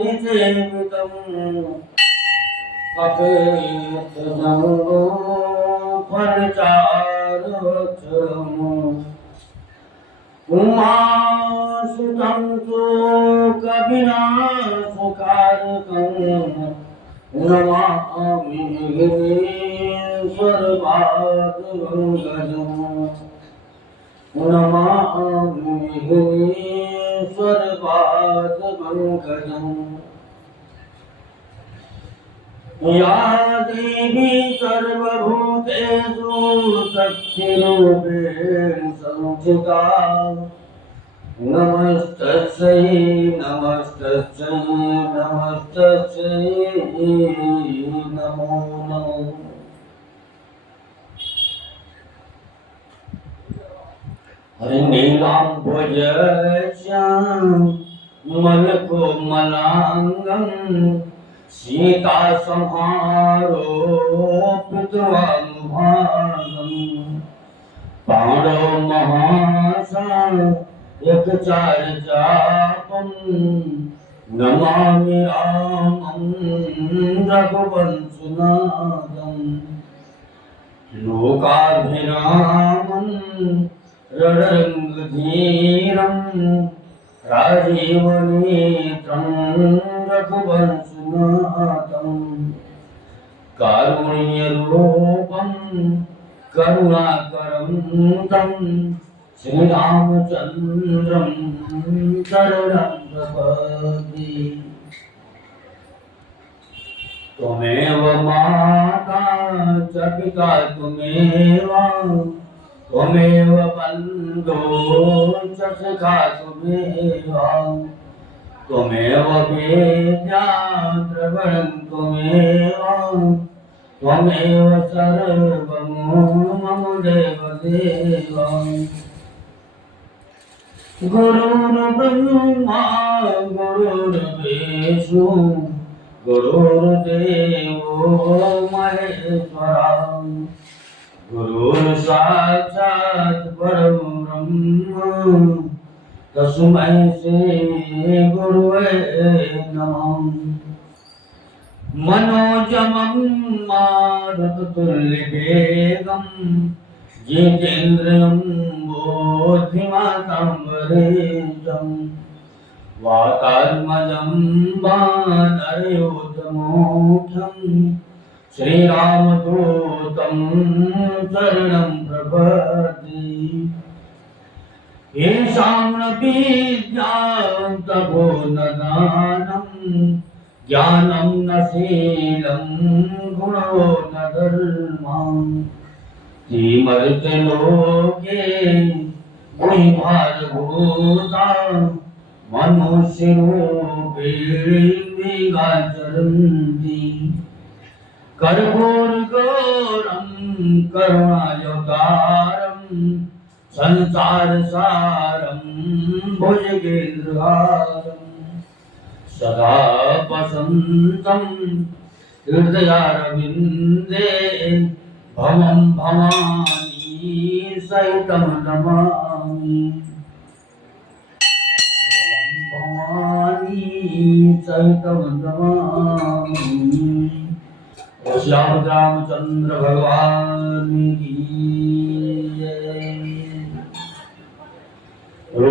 सेवितं कपेतजङ्गो फलचारुक्षरम् उमासुतं शोकविनाशकारकम् नमामि विघ्नेश्वरपादपङ्कजम् नमामि विघ्नेश्वरपादपङ्कजम् या देवी सर्वभूतेषु शक्तिरूपेण संस्थिता नमस्तस्यै नमस्तस्यै नमस्तस्यै नमो नमः। हरिनीलाम्बुजश्यामलकोमलाङ्गम् सीतासंहारोपितवानुभागम् पाण्डवमहासायकचारचापम् नमामि रामं रघुवंशनाथम् लोकाभिरामं रणरङ्गधीरम् राजीवनेत्रं रघुवंशनाथम् कारुण्यरूपं करुणाकरं तं श्रीरामचन्द्रं शरणं प्रपद्ये। त्वमेव माता च पिता त्वमेव बन्धो च सखा त्वमेव वेद्या द्रवणं त्वमेव सर्वं मम देवदेव। गुरुर्ब्रह्मा गुरुर्विष्णु गुरुर्देवो महेश्वरा गुरुर्साक्षात् परब्रह्म तस्मै श्री गुरुवे नमः। मनोजमं मारुततुल्यवेगं जितेन्द्रियं बुद्धिमतां वरिष्ठं वातात्मजं वानरयूथमूढं श्रीरामदूतं शरणं प्रपद्ये। येषां न विद्यां तपोनदानं ज्ञानं न शीलं गुणो न धर्मः तीमर्त्यलोके मुनिभारभूता मनुष्यरूपेणाचरन्ति कर्पूरगौरं करुणावतारं संसारसारं भुजगेन्द्रहारं सदा वसन्तं हृदयारविन्दे भवं भवानी सहितं नमामि भवानी सहितं नमामि। श्याम रामचंद्र भगवान की जय।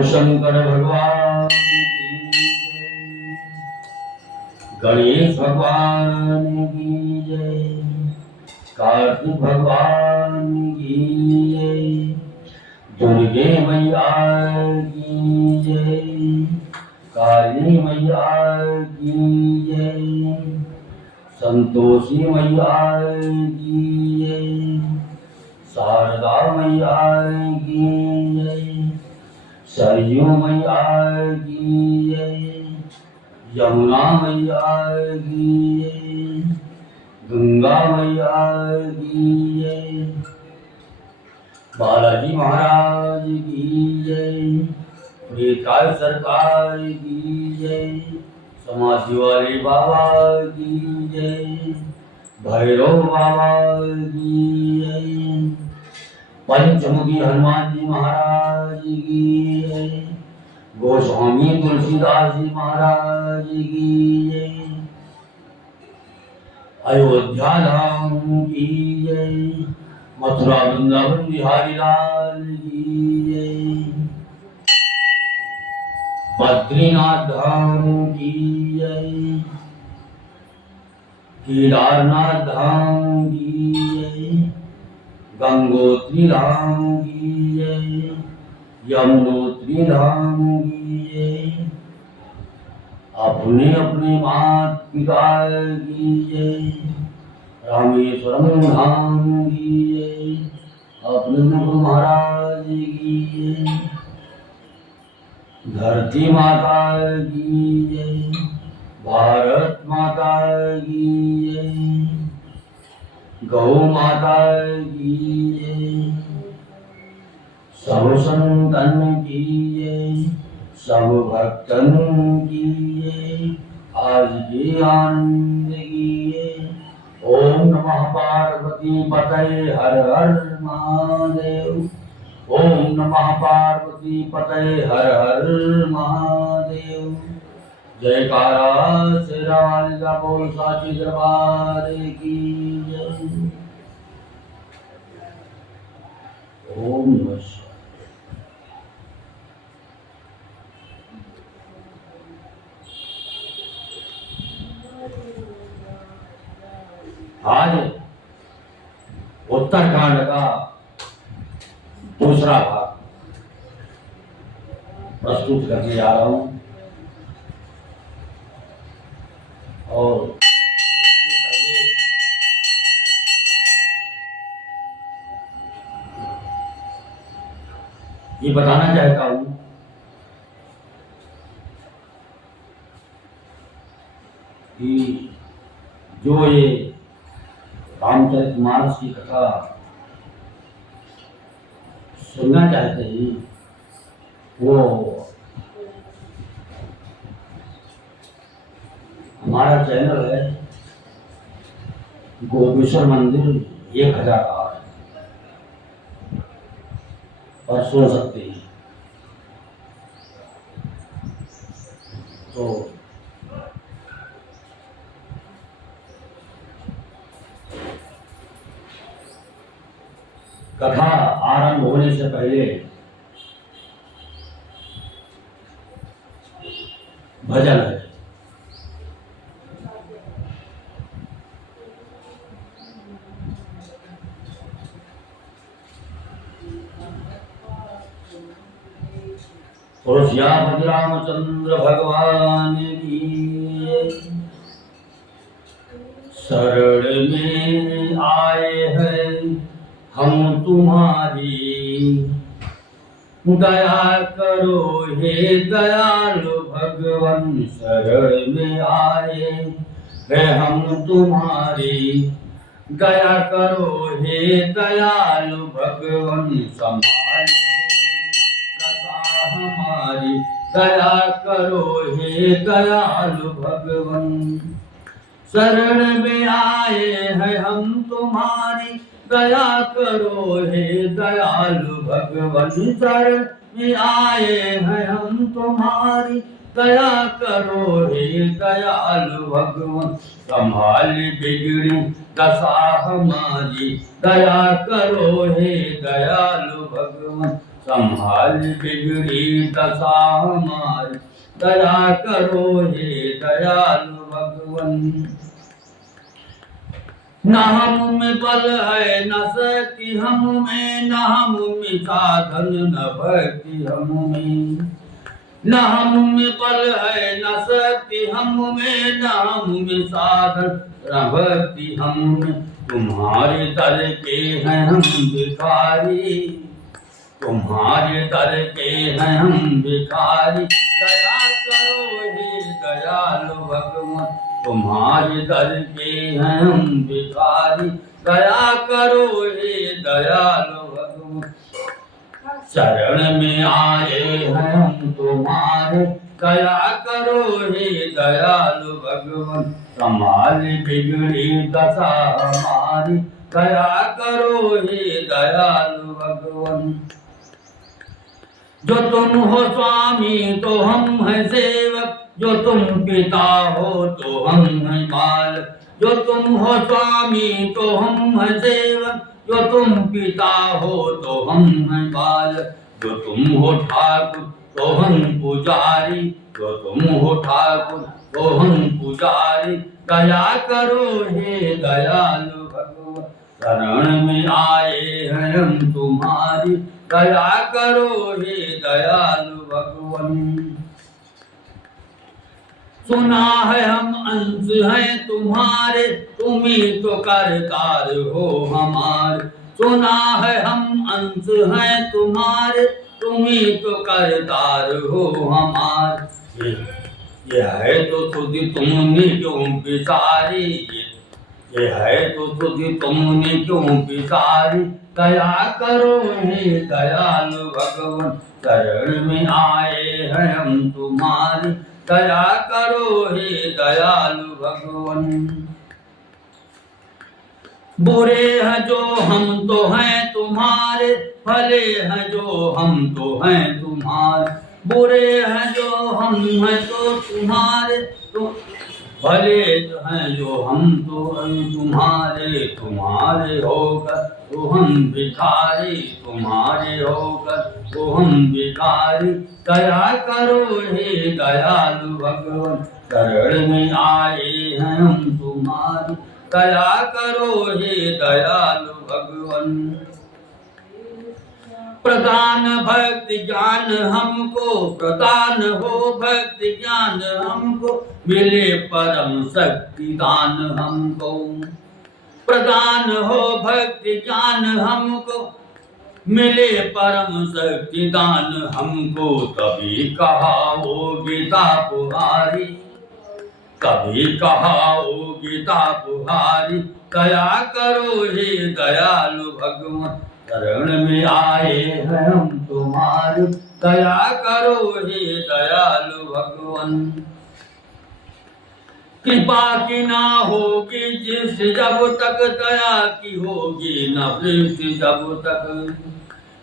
शंकर भगवान की जय। गणेश भगवान की जय। कार्तिक भगवान की जय। दुर्गे मैया की जय। काली मैया की जय। संतोषी मैया की जय। शारदा मैया की जय। सरयू मैया की जय। यमुना मैया की जय। गंगा मैया की जय। बालाजी महाराज की जय। प्रेताल सरकार की जय। समाधि वाले बाबा की जय। भैरव बाबा की जय। पंचमुखी हनुमान जी महाराज की जय। गोस्वामी तुलसीदास जी महाराज की जय। अयोध्या धाम की जय। मथुरा वृंदावन बिहारी लाल की जय। बद्रीनाथ धाम की जय। केदारनाथ धाम की जय। गंगोत्री धाम की जय। यमुनोत्री धाम की जय। अपने अपने माता पिता की जय। रामेश्वरम धाम की जय। अपने गुरु महाराज की जय। धरती माता की जय। भारत माता की जय। गौ माता की जय। सब संतन की जय। सब भक्तन की जय। आज के आनंद की जय। ओम नमः पार्वती पतये हर हर महादेव। ओम नमः पार्वती पतये हर हर महादेव। जयकारा शेरा वाली का बोल साची दरबार की जय। ओम नमः शिवाय। आज उत्तरकांड का दूसरा भाग प्रस्तुत करने जा रहा हूं और इससे पहले ये बताना चाहता हूं कि जो ये रामचरितमानस की कथा सुनना चाहते हैं वो हमारा चैनल है गोपेश्वर मंदिर 1008 पर सुन सकते हैं। तो कथा आरंभ होने से पहले भजन है। तुलसियापति रामचंद्र भगवान की शरण में आए हैं हम तुम्हारी। दया करो हे दयालु भगवान। शरण में आए हैं हम तुम्हारी। दया करो हे दयालु भगवान। संभाल दशा हमारी। दया करो हे दयालु भगवान। शरण में आए हैं हम तुम्हारी। दया करो हे दयालु भगवान। शरण में आए हैं हम तुम्हारी। दया करो हे दयालु भगवान। संभाल बिगड़ी दशा हमारी। दया करो हे दयालु भगवान। संभाल बिगड़ी दशा हमारी। दया करो हे दयालु भगवान। न हम में बल है न शक्ति हम में। न हम में साधन न भक्ति हम में। न हम में बल है न शक्ति हम में। न हम में साधन न भक्ति हम में। तुम्हारे दर के हैं हम भिखारी। तुम्हारे दर के हैं हम भिखारी। दया करो हे दयालु भगवान। तुम्हारे दर के हैं हम भिखारी। दया करो हे दयालु भगवान। शरण में आए हैं हम तुम्हारे। दया करो हे दयालु भगवान। संभाल बिगड़ी दशा हमारी। दया करो हे दयालु भगवान। जो तुम हो स्वामी तो हम हैं सेवक, जो तुम पिता हो तो हम हैं बालक। जो तुम हो स्वामी तो हम हैं सेवक, जो तुम पिता हो तो हम हैं बालक। जो तुम हो ठाकुर तो हम पुजारी, जो तुम हो ठाकुर तो हम पुजारी। दया करो हे दयालु भगवान, शरण में आए हैं हम तुम्हारी। दया करो हे दयालु भगवान। सुना है हम अंश हैं तुम्हारे, तुम ही तो करतार हो हमारे। सुना है हम अंश हैं तुम्हारे, तुम ही तो करतार हो हमारे। ये है तो सुधि तुमने क्यों बिसारी, ये है तो सुधि तुमने क्यों बिसारी। दया करो हे दयालु भगवान, शरण में आए हैं हम तुम्हारी। दया करो हे दयालु भगवान। बुरे हैं जो हम तो हैं तुम्हारे, भले हैं जो हम तो हैं तुम्हारे। बुरे हैं जो हम हैं तो तुम्हारे, तो भले हैं जो हम तो हैं तुम्हारे। तुम्हारे होकर तो हम भिखारी, तुम्हारे होकर तो हम भिखारी। दया करो हे दयालु भगवान, शरण में आए हैं हम तुम्हारी। दया करो हे दयालु भगवान। प्रदान भक्ति ज्ञान हमको, प्रदान हो भक्ति ज्ञान हमको। मिले परम शक्ति दान हमको, प्रदान हो भक्ति ज्ञान हमको। मिले परम शक्ति दान हमको। कभी कहा वो गीता पुहारी, कभी कहा वो गीता पुहारी। दया करो हे दयालु भगवान, शरण में आए हैं हम तुम्हारी। दया करो हे दयालु भगवान। कृपा की ना होगी जिस जब तक, दया की होगी न दृष्टि जब तक।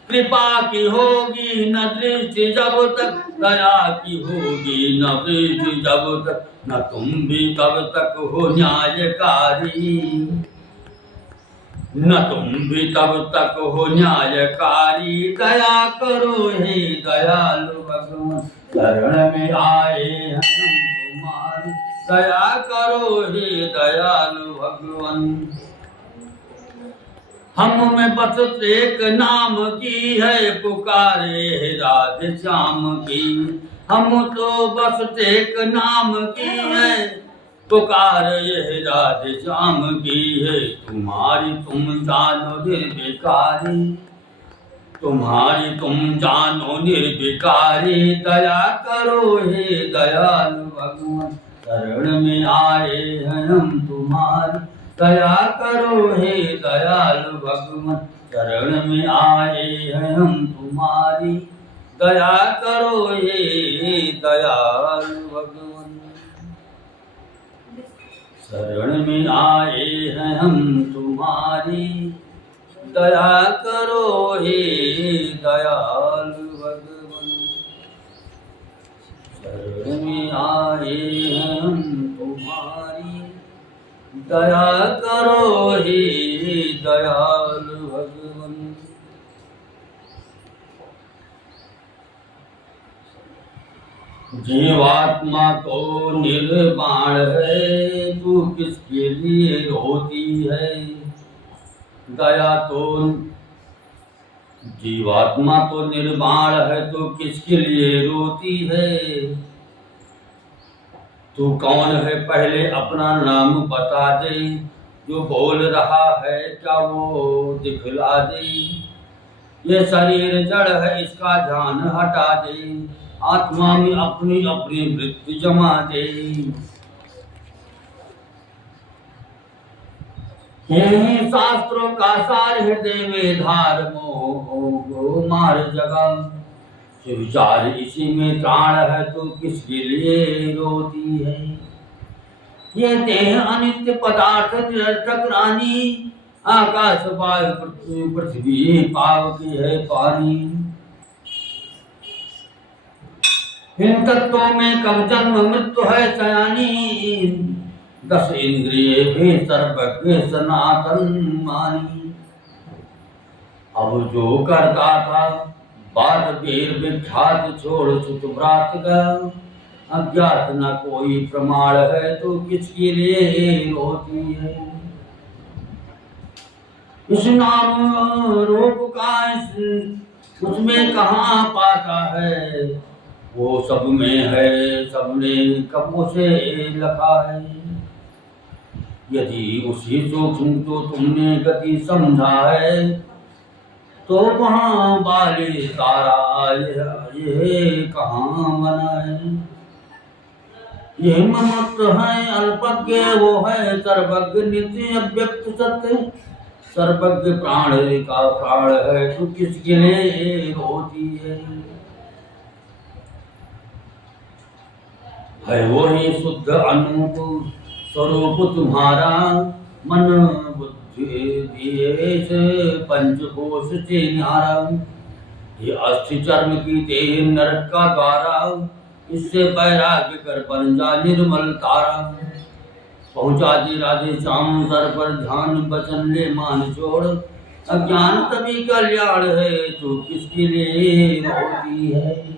कृपा की होगी न दृष्टि जब तक, दया की होगी न दृष्टि जब तक। न तुम भी तब तक हो न्यायकारी, न तुम भी तब तक हो न्यायकारी। दया करो हे दयालु भगवान, शरण में आए हैं हम तुम्हारी। दया करो हे दयालु भगवान। हम में बस एक नाम की है पुकारे राधे श्याम की। हम तो बस एक नाम की है पुकार ये राधे श्याम की है। तुम्हारी तुम जानो निर्विकारी, तुम्हारी तुम जानो निर्विकारी। दया करो हे दयालु भगवान, शरण में आए हैं हम तुम्हारी। दया करो हे दयालु भगवान, शरण में आए हैं हम तुम्हारी। दया करो हे दयालु भगवान, शरण में आए हैं हम तुम्हारी। दया करो हे दयालु भगवान, शरण में आए हैं हम तुम्हारी। दया करो हे दयालु भगवान। जीवात्मा तो निर्वाण है, तू किसके लिए रोती है। दया तो जीवात्मा तो निर्वाण है, तो किसके लिए रोती है। तू कौन है पहले अपना नाम बता दे, जो बोल रहा है क्या वो दिखला दे। ये शरीर जड़ है इसका ध्यान हटा दे, आत्मा में अपनी अपनी वृत्ति जमा दे। यही शास्त्रों का सार हृदय में धार, मोह मार जगह विचार इसी में प्राण है, तो किसके लिए रोती है। ये देह अनित्य पदार्थ निरर्थक रानी, आकाश वायु पृथ्वी पाव की है पानी। इन तत्वों में कब जन्म मृत्यु है चयानी, 10 इंद्रिय भी सर्वज्ञ सनातन मानी। अब जो करता था बात वीर विख्यात, छोड़ सुत व्रात का, अज्ञात न कोई प्रमाण है तो किसके लिए होती है। इस नाम रूप का उसमें कहाँ पाता है, वो सब में है, सबने कबों से लखा है। यदि उसी सूक्ष्म को तुमने गति समझा है, तो वहाँ बाली तारा ये कहाँ बना है। ये ममत्व है अल्पज्ञ, वो है सर्वज्ञ नित्य अव्यक्त सत्य। सर्वज्ञ प्राण का प्राण है तो किसके लिए होती है वो ही शुद्ध अनूप स्वरूप तुम्हारा, मन बुद्धि दिए से पंचकोश से न्यारा। ये अस्थि चर्म की देह नरक का द्वारा, इससे वैराग्य कर बन जा निर्मल तारा। पहुंचा दे राधे श्याम सर पर ध्यान, बचन ले मान छोड़। अज्ञान तभी कल्याण है तो किसके लिए होती है।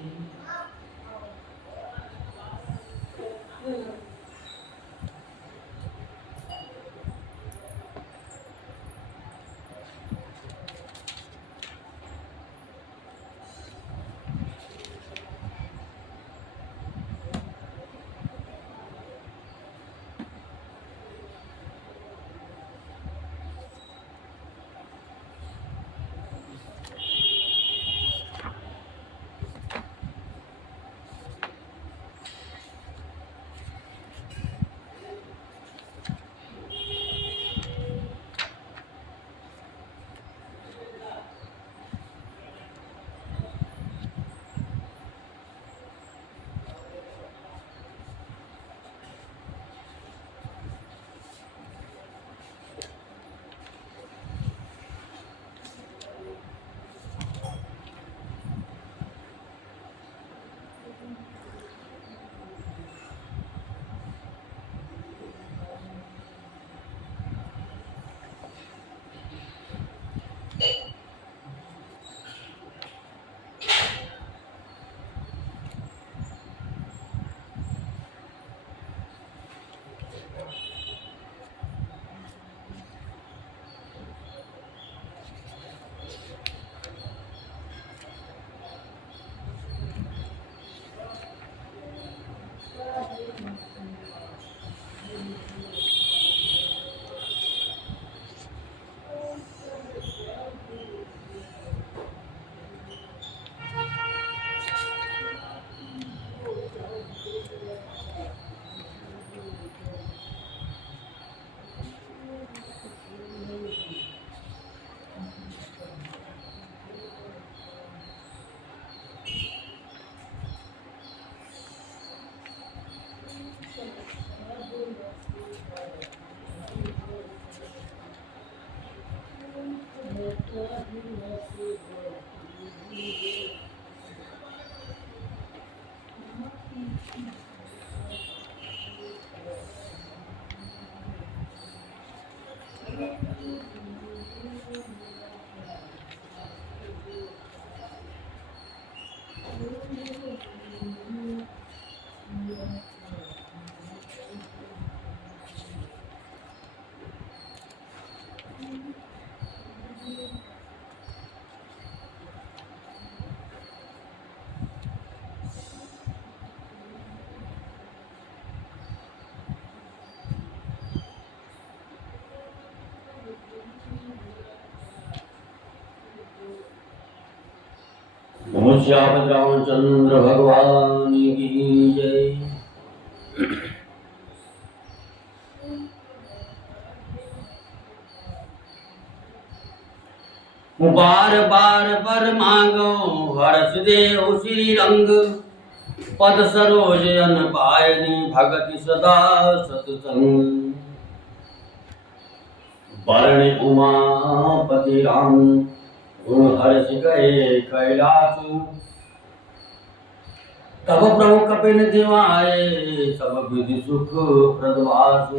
श्याम रामचंद्र भगवान की जय। बार बार बर मांगो हर्ष देव श्री रंग, पद सरोज अन पायनी भगति सदा सतसंग। वर्ण उमापति राम गुण हर्ष गए कैलासु, तब प्रभु कपिन दिवाए सब विधि सुख प्रदवास।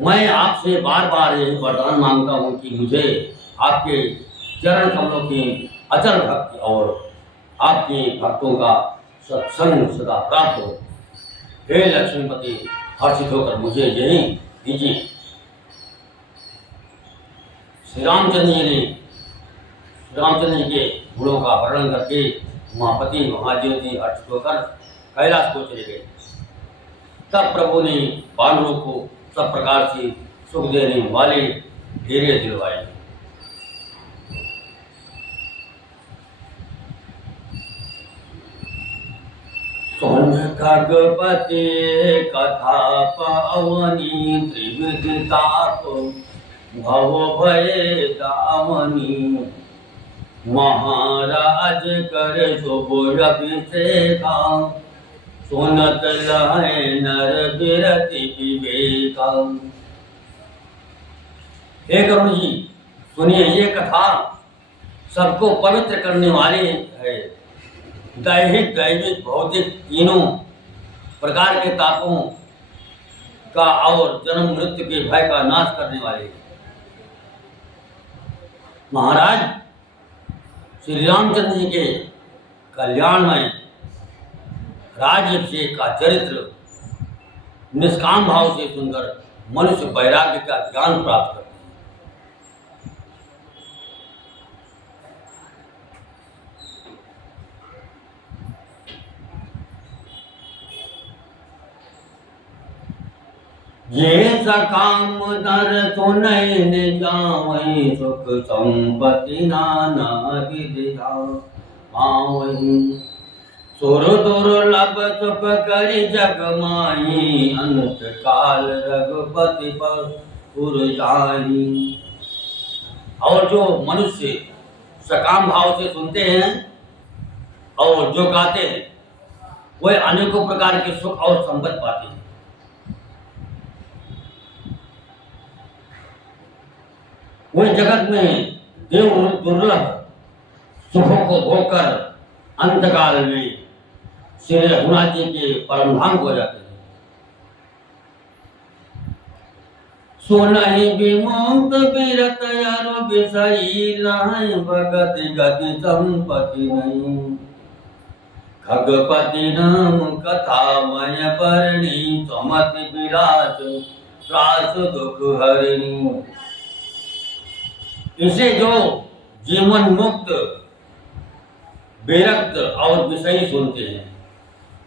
मैं आपसे बार बार यही वरदान मांगता हूँ कि मुझे आपके चरण कमलों की अचल भक्ति और आपके भक्तों का सत्संग सदा प्राप्त हो। हे लक्ष्मीपति, हर्षित होकर मुझे यही दीजिए। श्री रामचंद्र जी के गुणों का वर्णन करके उमापति महादेव जी हर्षित होकर कैलाश को चले गए। तब प्रभु ने बानरों को सब प्रकार से सुख देने वाले डेरे दिलवाए। सोन खगपति कथा पावनी त्रिविधि ताप भव भय दावनी। महाराज कर शुभ अभिषेका सुनत लहै नर बिरति विवेका। हे करुण जी, सुनिए, ये कथा सबको पवित्र करने वाली है। दैहिक दैविक भौतिक तीनों प्रकार के तापों का और जन्म मृत्यु के भय का नाश करने वाले। महाराज श्री रामचंद्र जी के कल्याणमय राज्याभिषेक का चरित्र निष्काम भाव से सुनकर मनुष्य वैराग्य का ज्ञान प्राप्त करते हैं। ये सकाम दर सुनय न जावै सुख संपत्ति नाना विधि पावै। सुर दुर्लभ सुख करि जग माही अंत काल रघुपति पुर जाई। और जो मनुष्य सकाम भाव से सुनते हैं और जो गाते हैं वे अनेकों प्रकार के सुख और संपत्ति पाते हैं। वे जगत में देव दुर्लभ सुखों को भोगकर अंतकाल में श्री रघुनाथ जी के परम धाम हो जाते हैं। सुनहि विमुक्त बिरत अरु विषयी लहै भगत गति संपत्ति नहीं। खगपति नाम कथा मय परणी समति विलास त्रास दुख हरिणी। इसे जो जीवन मुक्त विरक्त और विषयी सुनते हैं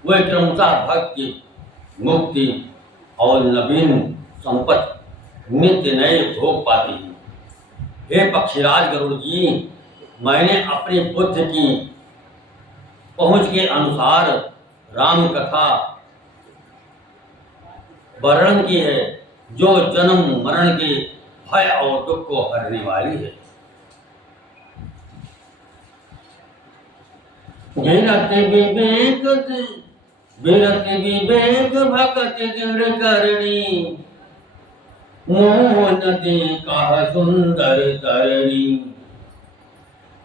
वे क्रमशः भक्ति मुक्ति और नवीन संपत्ति नित्य नए भोग पाते हैं। हे पक्षीराज गरुड़ जी, मैंने अपनी बुद्धि की पहुंच के अनुसार राम कथा वर्णन की है जो जन्म मरण के भय और दुख को हरने वाली है। विरति विवेक भक्ति दृढ़ करणी। मोह नदी कह सुंदर तरणी।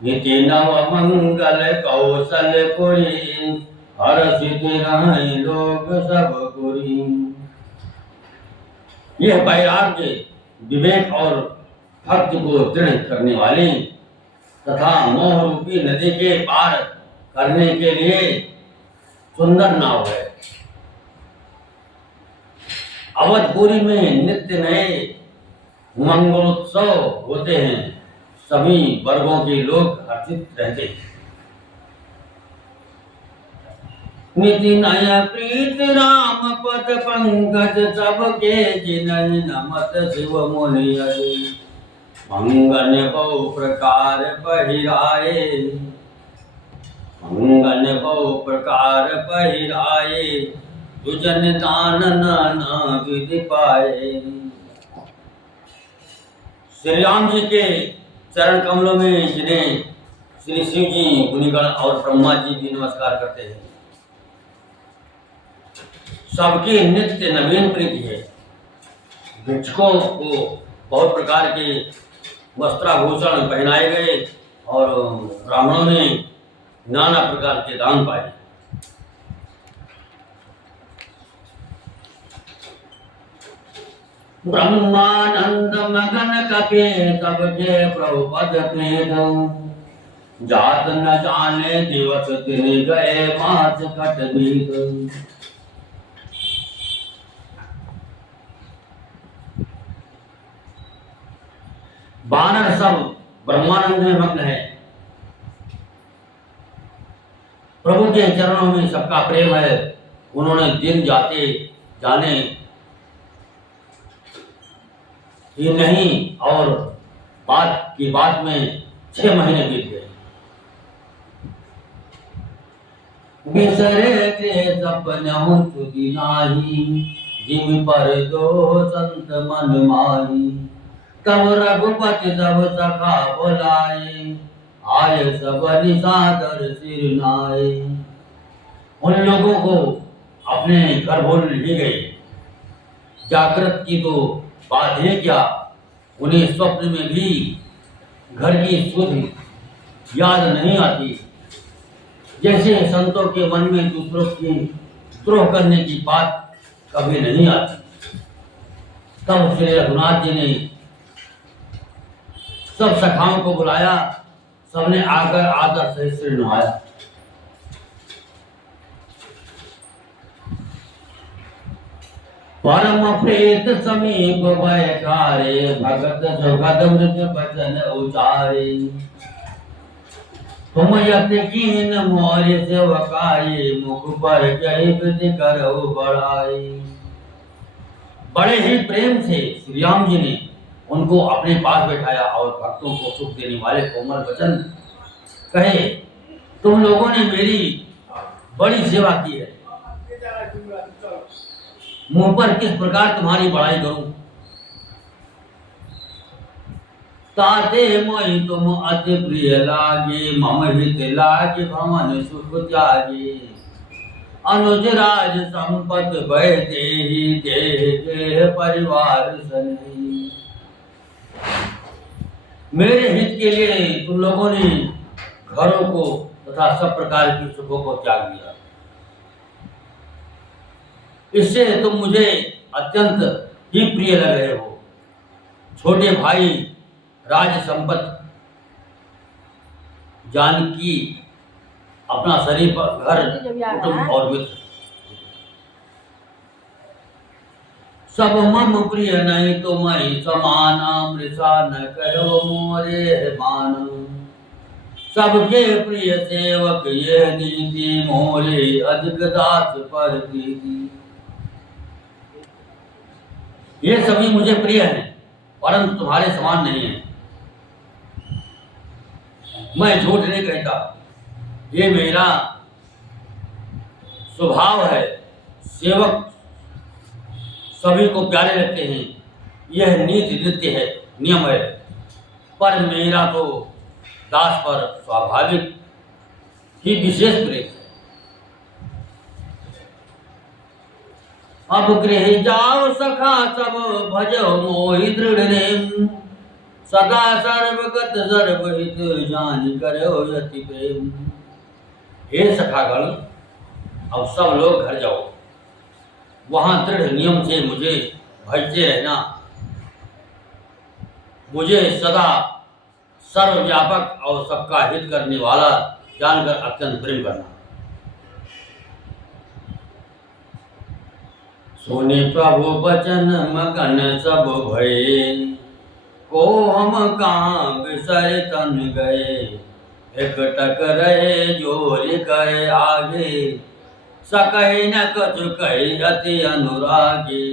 निति नव मंगल कौशलपुरी। हर्षित रहै लोग सब पुरी। यह वैराग्य विवेक और भक्ति को दृढ़ करने वाली तथा मोह रूपी नदी के पार करने के लिए सुंदर नाव है। अवधपुरी में नित्य नए मंगलोत्सव होते हैं। सभी वर्गों के लोग हर्षित रहते हैं। निति नय प्रीत राम पद पंकज सबके जिनहि नमत शिव मुनि हरि। मंगन बहु प्रकार पहिराए। मंगन बहु प्रकार पहिराए। दुजन दान नाना विधि पाए। श्री राम जी के चरण कमलों में जिन्हें श्री शिव जी मुनिगण और ब्रह्मा जी भी नमस्कार करते हैं, सबकी नित्य नवीन प्रीति है। भिक्षुकों को बहुत प्रकार के वस्त्राभूषण पहनाए गए और ब्राह्मणों ने नाना प्रकार के दान पाए। ब्रह्मानंद मगन कपे सबके प्रभु पद पेद, जात न जाने दिवस दिन गए मास कट बीत। वानर सब ब्रह्मानंद में मग्न है। प्रभु के चरणों में सबका प्रेम है। उन्होंने दिन जाते जाने ही नहीं और बात की बात में 6 महीने बीत गए। बिसरे के सपनहु तुधि नाही, जिम पर दो संत मन माही। तब रघुपति सब सखा बुलाए, आय सब निसादर सिर नाए। उन लोगों को अपने घर भूल ही गए। जागृत की तो बात है क्या, उन्हें स्वप्न में भी घर की सुध याद नहीं आती। जैसे संतों के मन में दूसरों की द्रोह करने की बात कभी नहीं आती। तब श्री रघुनाथ जी ने सब सखाओं को बुलाया। सबने आकर आदर से सिर नवाया। परम प्रेत समीप भयकारे, भगत सुगत मृत बचन उचारे। तुम यत्कीन मोरे सेवकाये, मुख पर जय विधि करो बढ़ाई। बड़े ही प्रेम से श्री राम जी ने उनको अपने पास बैठाया और भक्तों को सुख देने वाले कोमल वचन कहे। तुम लोगों ने मेरी बड़ी सेवा की है, मुंह पर किस प्रकार तुम्हारी बड़ाई करूं। ताते मोहि तुम अति प्रिय लागे, मम हित लागे भवन सुख त्यागे। अनुज राज संपत भय देहि, देह परिवार सन्ही। मेरे हित के लिए तुम लोगों ने घरों को तथा सब प्रकार की सुखों को त्याग दिया। इससे तुम मुझे अत्यंत ही प्रिय लग रहे हो। छोटे भाई राज संपत्ति जानकी, अपना शरीर पर घर कुटुंब और मित्र सब मम प्रिय नहीं तुम्हें समाना। मृषा न कहो मोरे मान, सबके प्रिय सेवक ये नीति। मोले अधिक दास पर प्रीति। ये सभी मुझे प्रिय हैं, परंतु तुम्हारे समान नहीं है। मैं झूठ नहीं कहता, ये मेरा स्वभाव है। सेवक सभी को प्यारे लगते हैं, यह नीति नित्य है, नियम है। पर मेरा तो दास पर स्वाभाविक ही विशेष प्रेम है। अब गृह जाओ सखा सब, भजो मोहि दृढ़ नेम। सदा सर्वगत सर्वहित, जान करो यति प्रेम। हे सखागण, अब सब लोग घर जाओ। वहां दृढ़ नियम से मुझे भजते रहना। मुझे सदा सर्वव्यापक और सबका हित करने वाला जानकर अत्यंत प्रेम करना। सुनि प्रभु बचन मगन सब भये, को हम कहाँ बिसर तन गए। एकटक रहे जोरि करे आगे, सकहि न कछु कहि अति अनुरागी।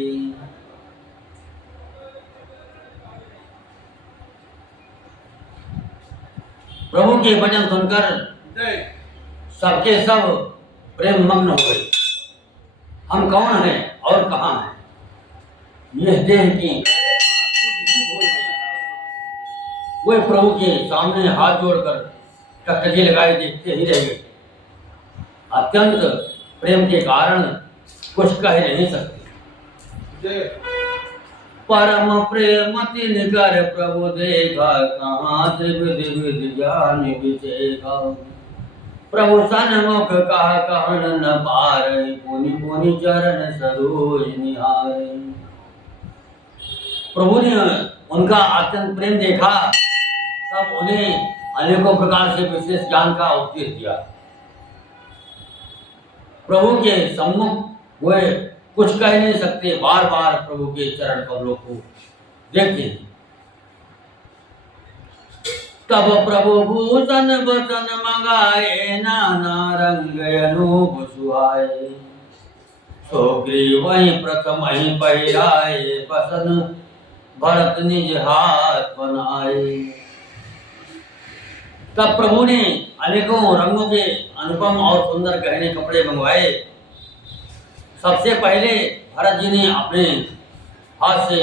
प्रभु के वचन सुनकर सबके सब प्रेम मग्न हो गए। हम कौन हैं और कहाँ हैं, यह देह की वे प्रभु के सामने हाथ जोड़कर टकटकी लगाए देखते ही रह गए। अत्यंत प्रेम के कारण कुछ कह नहीं सकते। परम प्रेम तिन कर प्रभु देखा, कहाँ से विधि विधि ज्ञान विचेगा। प्रभु सन्मुख कहा कहन न पारे, पुनि पुनि चरण सरोज निहारे। प्रभु ने उनका अत्यंत प्रेम देखा, तब उन्हें अनेकों प्रकार से विशेष ज्ञान का उपदेश दिया। प्रभु के सम्मुख वे कुछ कह नहीं सकते, बार बार प्रभु के चरण कमलों को देखते हैं। तब प्रभु भूषण बचन मंगाए, नाना रंग अनूप सुहाए। सुग्रीव वहीं प्रथम ही पहिराए, बसन भरत निज हाथ बनाए। तब प्रभु ने अनेकों रंगों के अनुपम और सुंदर गहने कपड़े मंगवाए। सबसे पहले भरत जी ने अपने हाथ से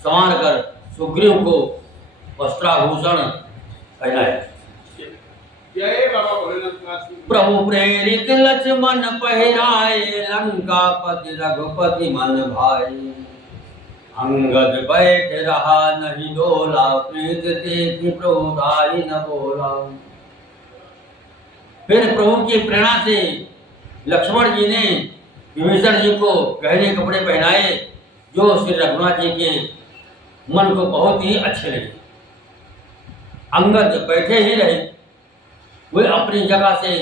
संवार कर सुग्रीव को वस्त्राभूषण पहनाए। प्रभु प्रेरित लक्ष्मण पहिराए, लंकापति रघुपति मन भाई। अंगद बैठ रहा नहीं डोला, प्रीत देखी प्रभु दाई न बोला। फिर प्रभु की प्रेरणा से लक्ष्मण जी ने विभीषण जी को गहने कपड़े पहनाए, जो श्री रघुनाथ जी के मन को बहुत ही अच्छे लगे। अंगद बैठे ही रहे, वे अपनी जगह से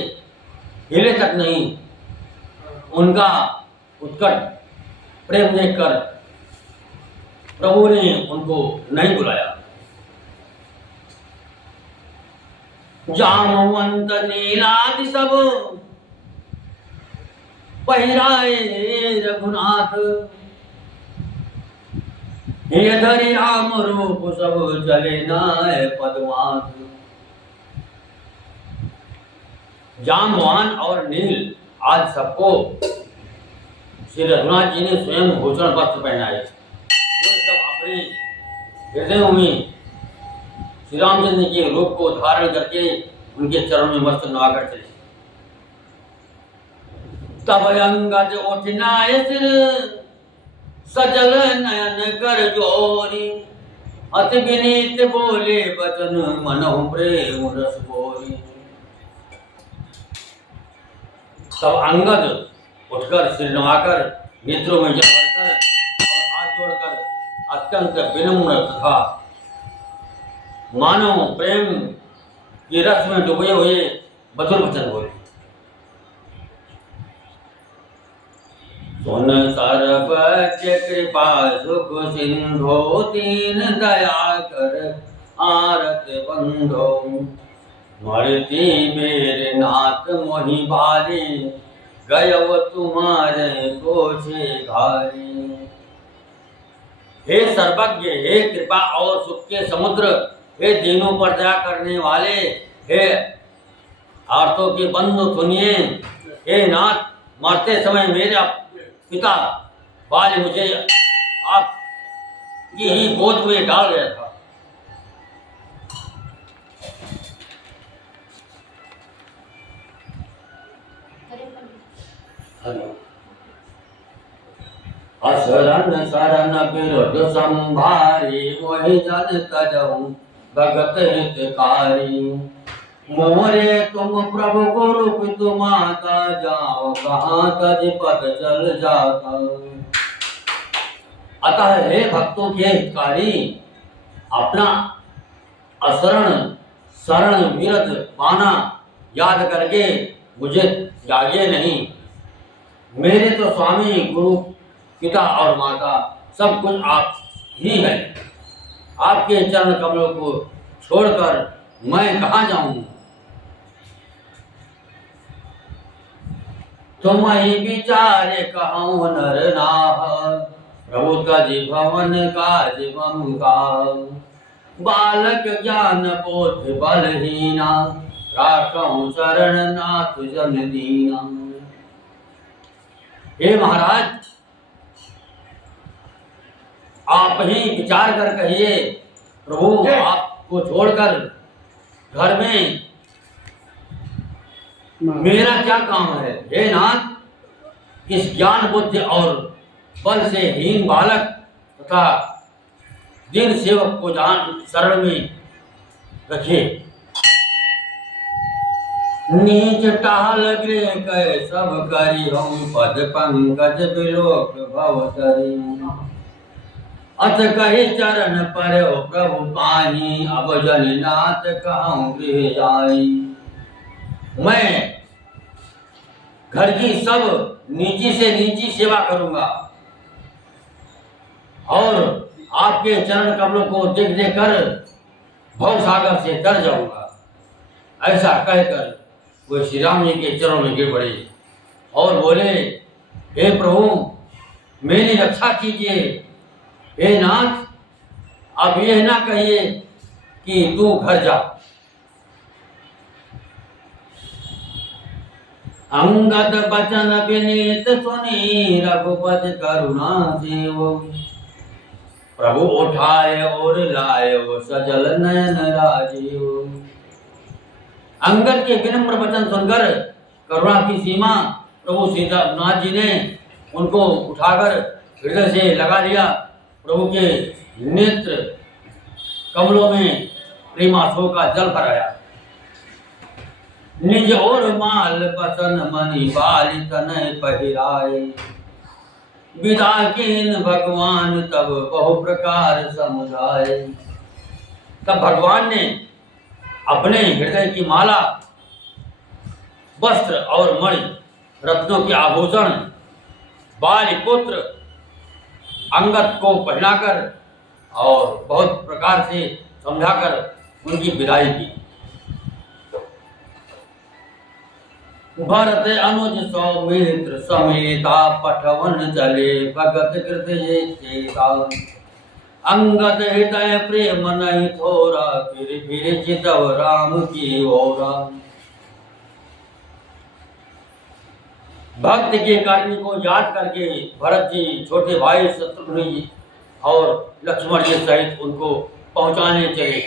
हिले तक नहीं। उनका उत्कट प्रेम देखकर प्रभु ने उनको नहीं बुलाया। जामवंत नीलादि सब पहिराए रघुनाथ, ये धरि राम रूप सब चले नाय पद्माथ। जामवान और नील आज सबको श्री रघुनाथ जी ने स्वयं भूषण वस्त्र पहनाए। वो सब अपने हृदयों में श्री रामचंद्र के रूप को धारण करके उनके चरणों में मस्त नवाकर चले। तब अंगद उठनाए सिर, सजल नयन कर जोरी। अति विनीत बोले बचन, मनहु प्रेम रस बोरी। तब अंगद उठकर सिर नवाकर, नेत्रों में जल भरकर और हाथ जोड़कर अत्यंत विनम्र तथा मानव प्रेम के रस में डूबे हुए मधुर वचन बोले। सुन सर्वज्ञ कृपा सुख सिंधो, दीन दया कर आरत बंधो। मरती मेरे नाथ मोहि भारी, गयव तुम्हारे पोछे घारी। हे सर्वज्ञ, हे कृपा और सुख के समुद्र, हे दीनों पर दया करने वाले, हे आर्तों के बंधु सुनिए। हे नाथ, मरते समय मेरा पिता बाल मुझे आपकी ही गोद में डाल गया था। असरन शरण विरुद्ध संभारी, मोहि जन तजहु भगत हितकारी। मोरे तुम प्रभु गुरु पितु माता, जाओ कहाँ तज पद चल जाता। अतः हे भक्तों के हितकारी, अपना असरण शरण विरध पाना याद करके मुझे त्यागिए नहीं। मेरे तो स्वामी गुरु पिता और माता सब कुछ आप ही हैं। आपके चरण कमलों को छोड़कर मैं कहाँ जाऊं। तुम ही विचारे कहूँ नर नाह, प्रभु तज भवन काज मम गाह। बालक ज्ञान पोथ बलहीना, राखहु शरण नाथ जन दीना। हे महाराज, आप ही विचार कर कहिए, प्रभु आपको छोड़कर घर में मेरा क्या काम है। हे नाथ, इस ज्ञान बुद्धि और बल से हीन बालक तथा दीन सेवक को जान शरण में रखिए। नीच टाल गृह कह सब करी हम पद पंकज बिलोक भवतरी। अथ कही चरण पर प्रभु पानी अब जनिनाथ कहूँ गृह जाई। मैं घर की सब नीची से नीची सेवा करूंगा और आपके चरण कमलों को देख देख कर भव सागर से डर जाऊंगा। ऐसा कहकर वो श्री राम जी के चरणों में गिर पड़े और बोले, हे प्रभु मेरी रक्षा कीजिए। हे नाथ, अब यह ना कहिए कि तू घर जा। अंगद बचन विनीत सुनी रघुपति करुणा सेव। प्रभु उठाए और लाए सजल नयन राजीव। अंगद के विनम्र वचन सुनकर करुणा की सीमा प्रभु सीतानाथ जी ने उनको उठाकर हृदय से लगा लिया। प्रभु के नेत्र कमलों में प्रेमाशोक का जल भराया। निज और माल बसन मणि बाली तनय पहिराए। विदा कीन भगवान तब बहु प्रकार समुदाय। तब भगवान ने अपने हृदय की माला, वस्त्र और मणि, रत्नों के आभूषण बाली पुत्र अंगद को पहनाकर और बहुत प्रकार से समझाकर उनकी विदाई की। भरत अनुज सौमित्र समेता पठवन चले भगत कृत ये चेता। अंगद हृदय प्रेम नहीं थोरा फिर चितव राम की ओरा। भक्त के कार्य को याद करके भरत जी छोटे भाई शत्रुघ्न जी और लक्ष्मण जी सहित उनको पहुंचाने चले।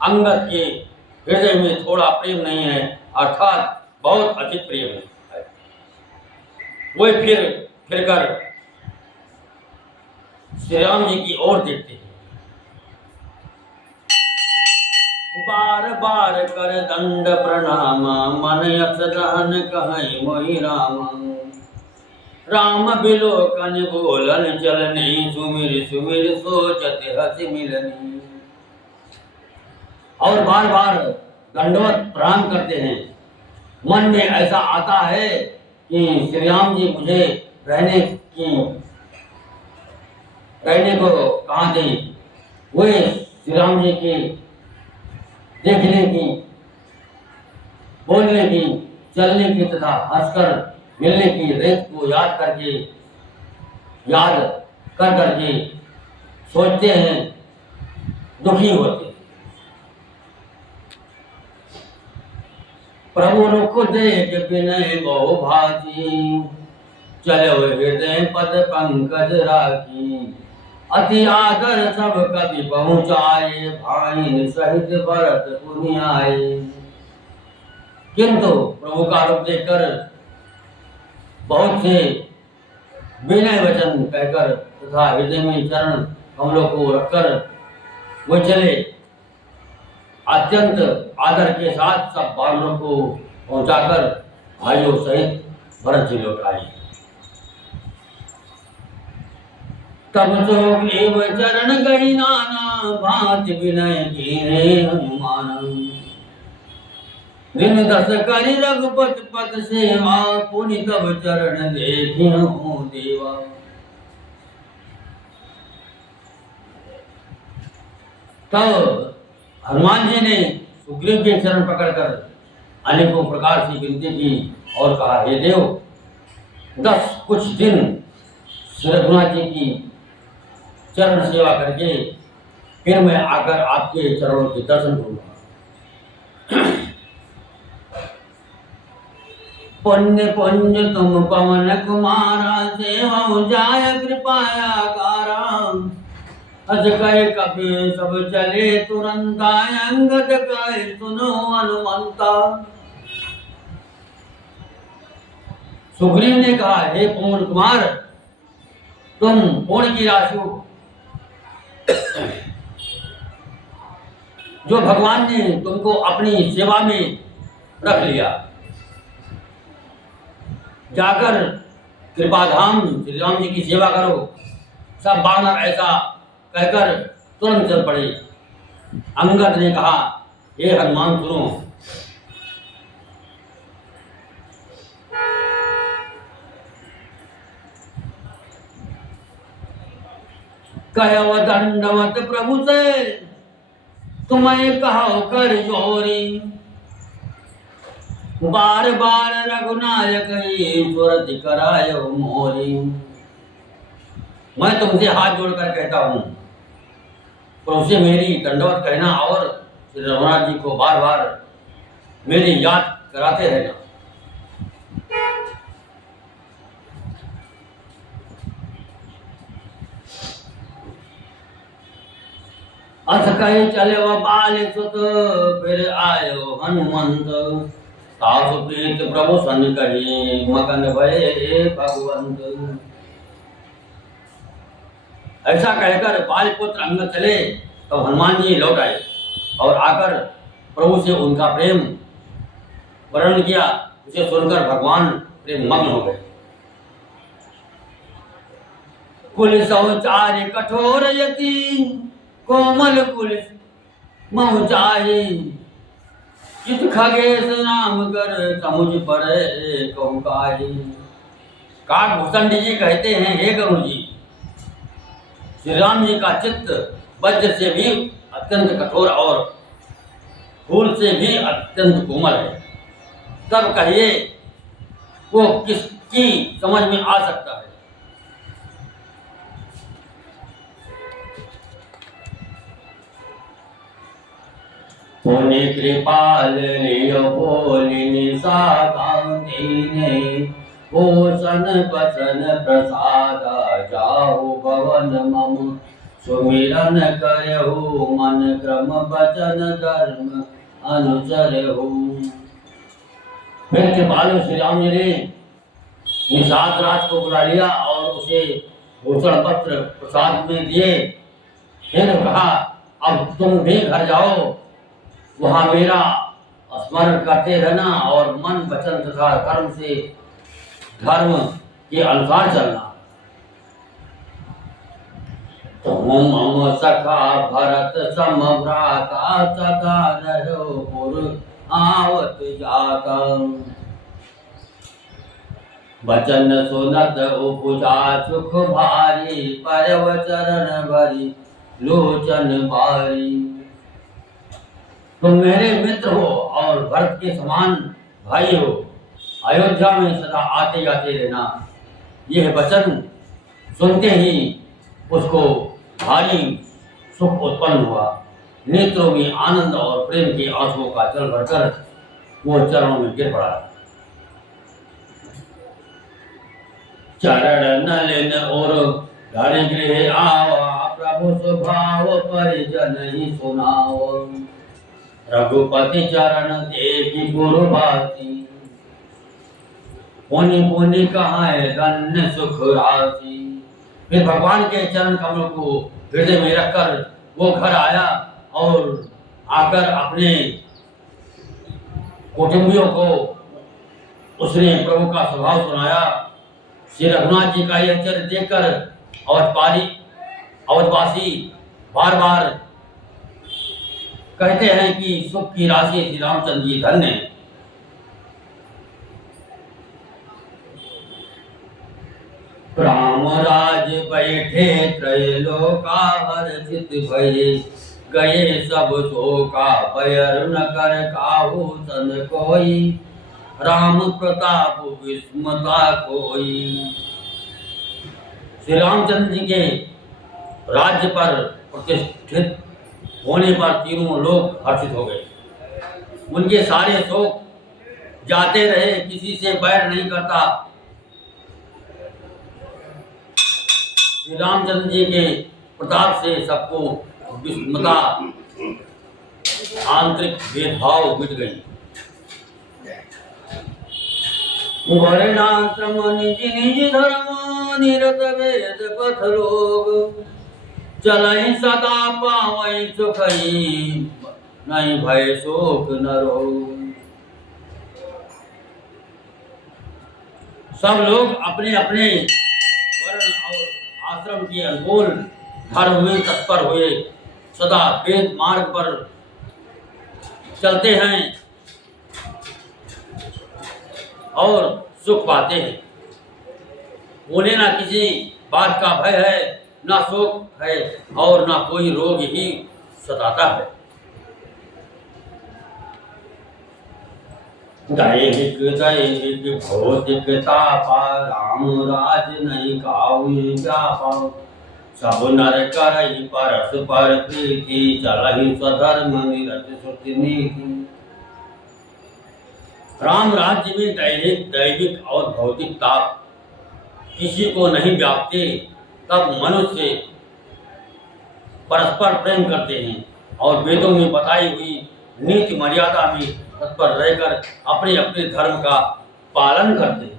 अंगद के हृदय में थोड़ा प्रेम नहीं है, अर्थात बहुत अधिक प्रेम है। वो फिर कर श्री राम जी की ओर देखते हैं। बार बार कर दंड प्रणाम मन यस दहन कहीं मोहि राम। राम बिलोकन बोलन चलनी सुमिर सुमिर सोचत हंस मिलनी। और बार बार दंडवत प्रणाम करते हैं। मन में ऐसा आता है कि श्री राम जी मुझे रहने को कहाँ दें। वे श्री राम जी की देखने की, बोलने की, चलने की तथा हंसकर मिलने की रेत को याद कर करके सोचते हैं, दुखी होते हैं। प्रभु रुख देख विनय बहु भाजी। चलो हृदय पद पंकज राखी। अति आदर सब कवि पहुँचाए भाई सहित भरत पुनि आए। किंतु प्रभु का रूप देखकर बहुत से विनय वचन कहकर तथा हृदय में चरण कमलों को रखकर वो चले। अत्यंत आदर के साथ सब बानरों को पहुंचाकर भाइयों सहित भरत जी लौट आए। तब जोगीव चरण गही नाना भांति विनय कीने हनुमान। दिन दस करि रघुपति पद सेवा पुनि तब चरण देखिहु देवा। तब हनुमान जी ने सुग्रीव के चरण पकड़कर अनेकों प्रकार से विनती की और कहा, हे देव, 10 कुछ दिन श्री रघुनाथ जी की चरण सेवा करके फिर मैं आकर आपके चरणों के दर्शन करूंगा। पुण्य पुण्य तुम पवन कुमारा सेवा जाय कृपाया कारा। अज कहे कपि सब चले तुरंता अंगद कहे सुनो हनुमंता। सुग्रीव ने कहा, हे पवन कुमार, तुम पुण्य की राशि हो। जो भगवान ने तुमको अपनी सेवा में रख लिया, जाकर कृपाधाम श्री राम जी की सेवा करो। सब बानर ऐसा कहकर तुरंत चल पड़े। अंगद ने कहा, हे हनुमान सुनो, कहव दंडवत प्रभु से तुम्हें कहो कर जोरी, बार बार रघुनायक सुरति करायो मोरी। मैं तुमसे हाथ जोड़कर कहता हूँ, प्रभु से मेरी दंडवत कहना और श्री रघुनाथ जी को बार बार मेरी याद कराते रहना। अस कहे चले वह बाल सुत, फिर आयो हनुमंत, सासु प्रीत प्रभु सन कही, मगन भये भगवंत। ऐसा कहकर बाल पुत्र अंगद चले, तो हनुमान जी लौट आए और आकर प्रभु से उनका प्रेम वर्णन किया। उसे सुनकर भगवान प्रेम मग्न हो गए। कुल सौचार्य कठोर यति, कोमल कुल महु चाही, चित खगेश नाम कर समुझ पड़े कहु काही। काकभूषण जी कहते हैं, हे गरुड़ जी, श्री राम जी का चित्त वज्र से भी अत्यंत कठोर और फूल से भी अत्यंत कोमल है। तब कहिए वो किसकी समझ में आ सकता है। पुनि कृपाल लियो बोलिनि साकांतिने, भूषण बसन प्रसाद जाहु भवन मम, सुमिरन करहु मन क्रम बचन धर्म अनुचरहु। फिर कृपालु श्री राम जी ने निषाद राज को बुला लिया और उसे भूषण पत्र प्रसाद में दिए। फिर कहा, अब तुम भी घर जाओ, वहां मेरा स्मरण करते रहना और मन वचन तथा कर्म से धर्म के अनुसार चलना। तुम मम सखा भरत सम भ्राता, सदा रहो पुर आवत जाता। वचन सुनत उपजा सुख भारी, परव चरण भरी लोचन भारी। तुम मेरे मित्र हो और भरत के समान भाई हो, अयोध्या में सदा आते जाते रहना। यह वचन सुनते ही उसको भारी सुख उत्पन्न हुआ। नेत्रों में आनंद और प्रेम के आंसुओं का जल भरकर वो चरणों में गिर पड़ा। चरण नलिन और धन गृह आवा, प्रभु स्वभाव परिजन ही सुनाओ। रघुपति चरण देखी गुरु भाती, पुनि पुनि कहाए धन्य सुख राशि। फिर भगवान के चरण कमल को हृदय में रखकर वो घर आया और आकर अपने कुटुंबियों को उसने प्रभु का स्वभाव सुनाया। श्री रघुनाथ जी का यह चरित्र देखकर अवधवासी बार बार कहते हैं कि सुख की राशि श्री रामचंद्र जी धन्य है। राम राज बैठे त्रैलोका, हर्षित भये गए सब शोका, बैर न कर काहू सन कोई, राम प्रताप विस्मता कोई। श्री रामचंद्र जी के राज्य पर प्रतिष्ठित होने पर तीनों लोग हर्षित हो गए। उनके सारे शोक जाते रहे, किसी से बैर नहीं करता। श्री रामचंद्र जी के प्रताप से सबको विस्मता, आंतरिक भेदभाव मिट गई। वर्णाश्रम निज निज धर्म, निरत वेद पथ लोग, चलहि सदा पावै सुखई, नहीं भय शोक न रो। सब लोग अपने अपने वर्ण और आश्रम के अनुकूल धर्म में तत्पर हुए सदा वेद मार्ग पर चलते हैं और सुख पाते हैं। उन्हें ना किसी बात का भय है, ना शोक है और ना कोई रोग ही सताता है। दैहिक दैहिक भौतिक तापा राम राज नहीं काऊ व्यापा। सब नर करहि परस्पर प्रीति चलहि स्वधर्म निरत श्रुति नीति। राम राज्य में दैविक और भौतिक ताप किसी को नहीं व्यापते, तब मनुष्य परस्पर प्रेम करते हैं और वेदों में बताई हुई नीति मर्यादा में तत्पर रहकर अपने अपने धर्म का पालन करते हैं।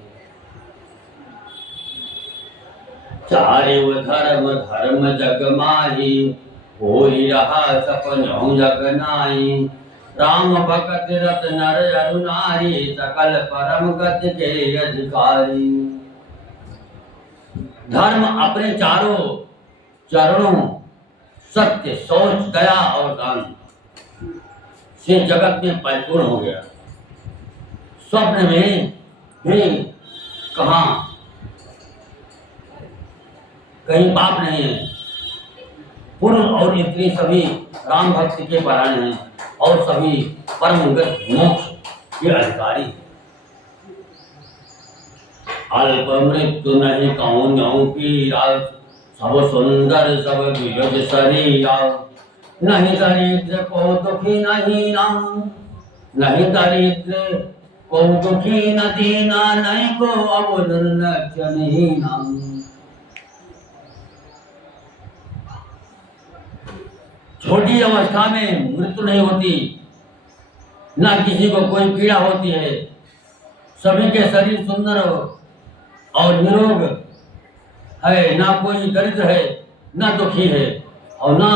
चारेव धर्म धर्म जग माही, होई रहा सपनों जग नाई। राम भगत रत नर अरु नारी, सकल परम गति के अधिकारी। धर्म अपने चारों चरणों सत्य, शौच, दया और दान से जगत में परिपूर्ण हो गया। स्वप्न में भी कहीं पाप नहीं है। पुरुष और स्त्री सभी राम भक्ति के परायण हैं और सभी परम गति मोक्ष के अधिकारी। अल्प मृत्यु नहीं कौन पीरा, सब सुंदर सब विविध शरीरा। नहीं दरिद्र को दुखी नहीं नाम, नहीं दरिद्र को दुखी न दीना। नहीं को अबुध नहीं नाम। छोटी अवस्था में मृत्यु नहीं होती, ना किसी को कोई पीड़ा होती है। सभी के शरीर सुंदर और निरोग है, ना कोई दरिद्र है, ना दुखी है और ना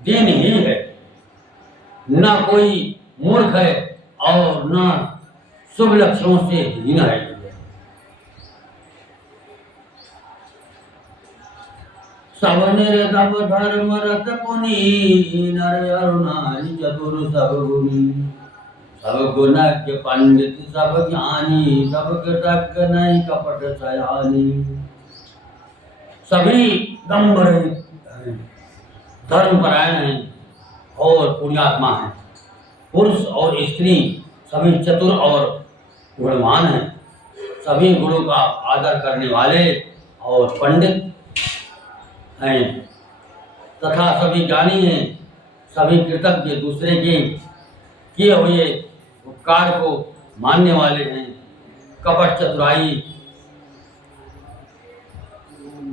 दीन ही है। ना कोई मूर्ख है और ना शुभ लक्षणों से हीन है। सब निर्धव धर्म रत पुनी, नर अरु नारी चतुर सब गुणी। सब गुणज्ञ पंडित सब ज्ञानी, सब कृतज्ञ नहीं कपट सयानी। सभी दम्भ रहित धर्मपरायण हैं और पुण्यात्मा हैं। पुरुष और स्त्री सभी चतुर और गुणवान हैं। सभी गुणों का आदर करने वाले और पंडित हैं तथा सभी ज्ञानी हैं। सभी कृतज्ञ, दूसरे के किए हुए उपकार को मानने वाले हैं। कपट, चतुराई,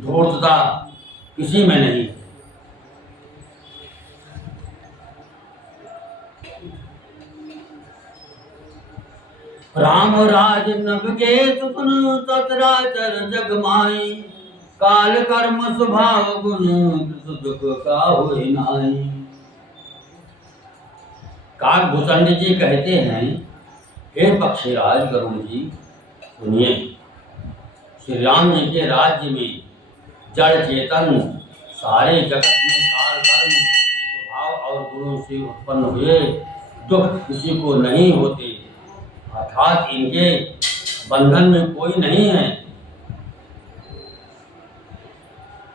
धूर्तता किसी में नहीं। राम राज नभगे सुकुन, तत्राचर जग माई। काल कर्म स्वभाव गुण, दुख का होई नाई। काकभूषण जी कहते हैं, हे पक्षीराज गरुड़ जी सुनिए। श्री राम जी के राज्य में जड़ चेतन सारे जगत में काल कर्म स्वभाव और गुणों से उत्पन्न हुए दुख किसी को नहीं होते, अर्थात इनके बंधन में कोई नहीं है।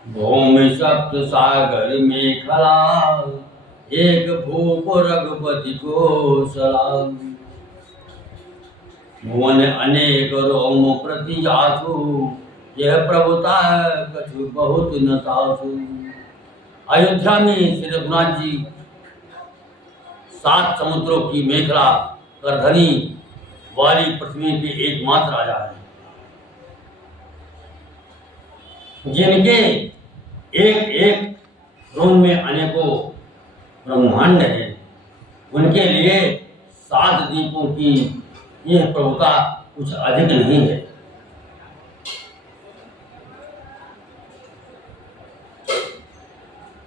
भूमि सप्त सागर में खला, एक भूप रघुपति को सलाम। भुवन अनेक रोम प्रति जासु, यह प्रभुता कछु बहुत न तासु। अयोध्या में श्री रघुनाथ जी 7 समुद्रों की मेखला करधनी वाली पृथ्वी के एकमात्र राजा हैं, जिनके एक एक रोम में अनेकों ब्रह्मांड है। उनके लिए 7 द्वीपों की यह प्रभुता कुछ अधिक नहीं है।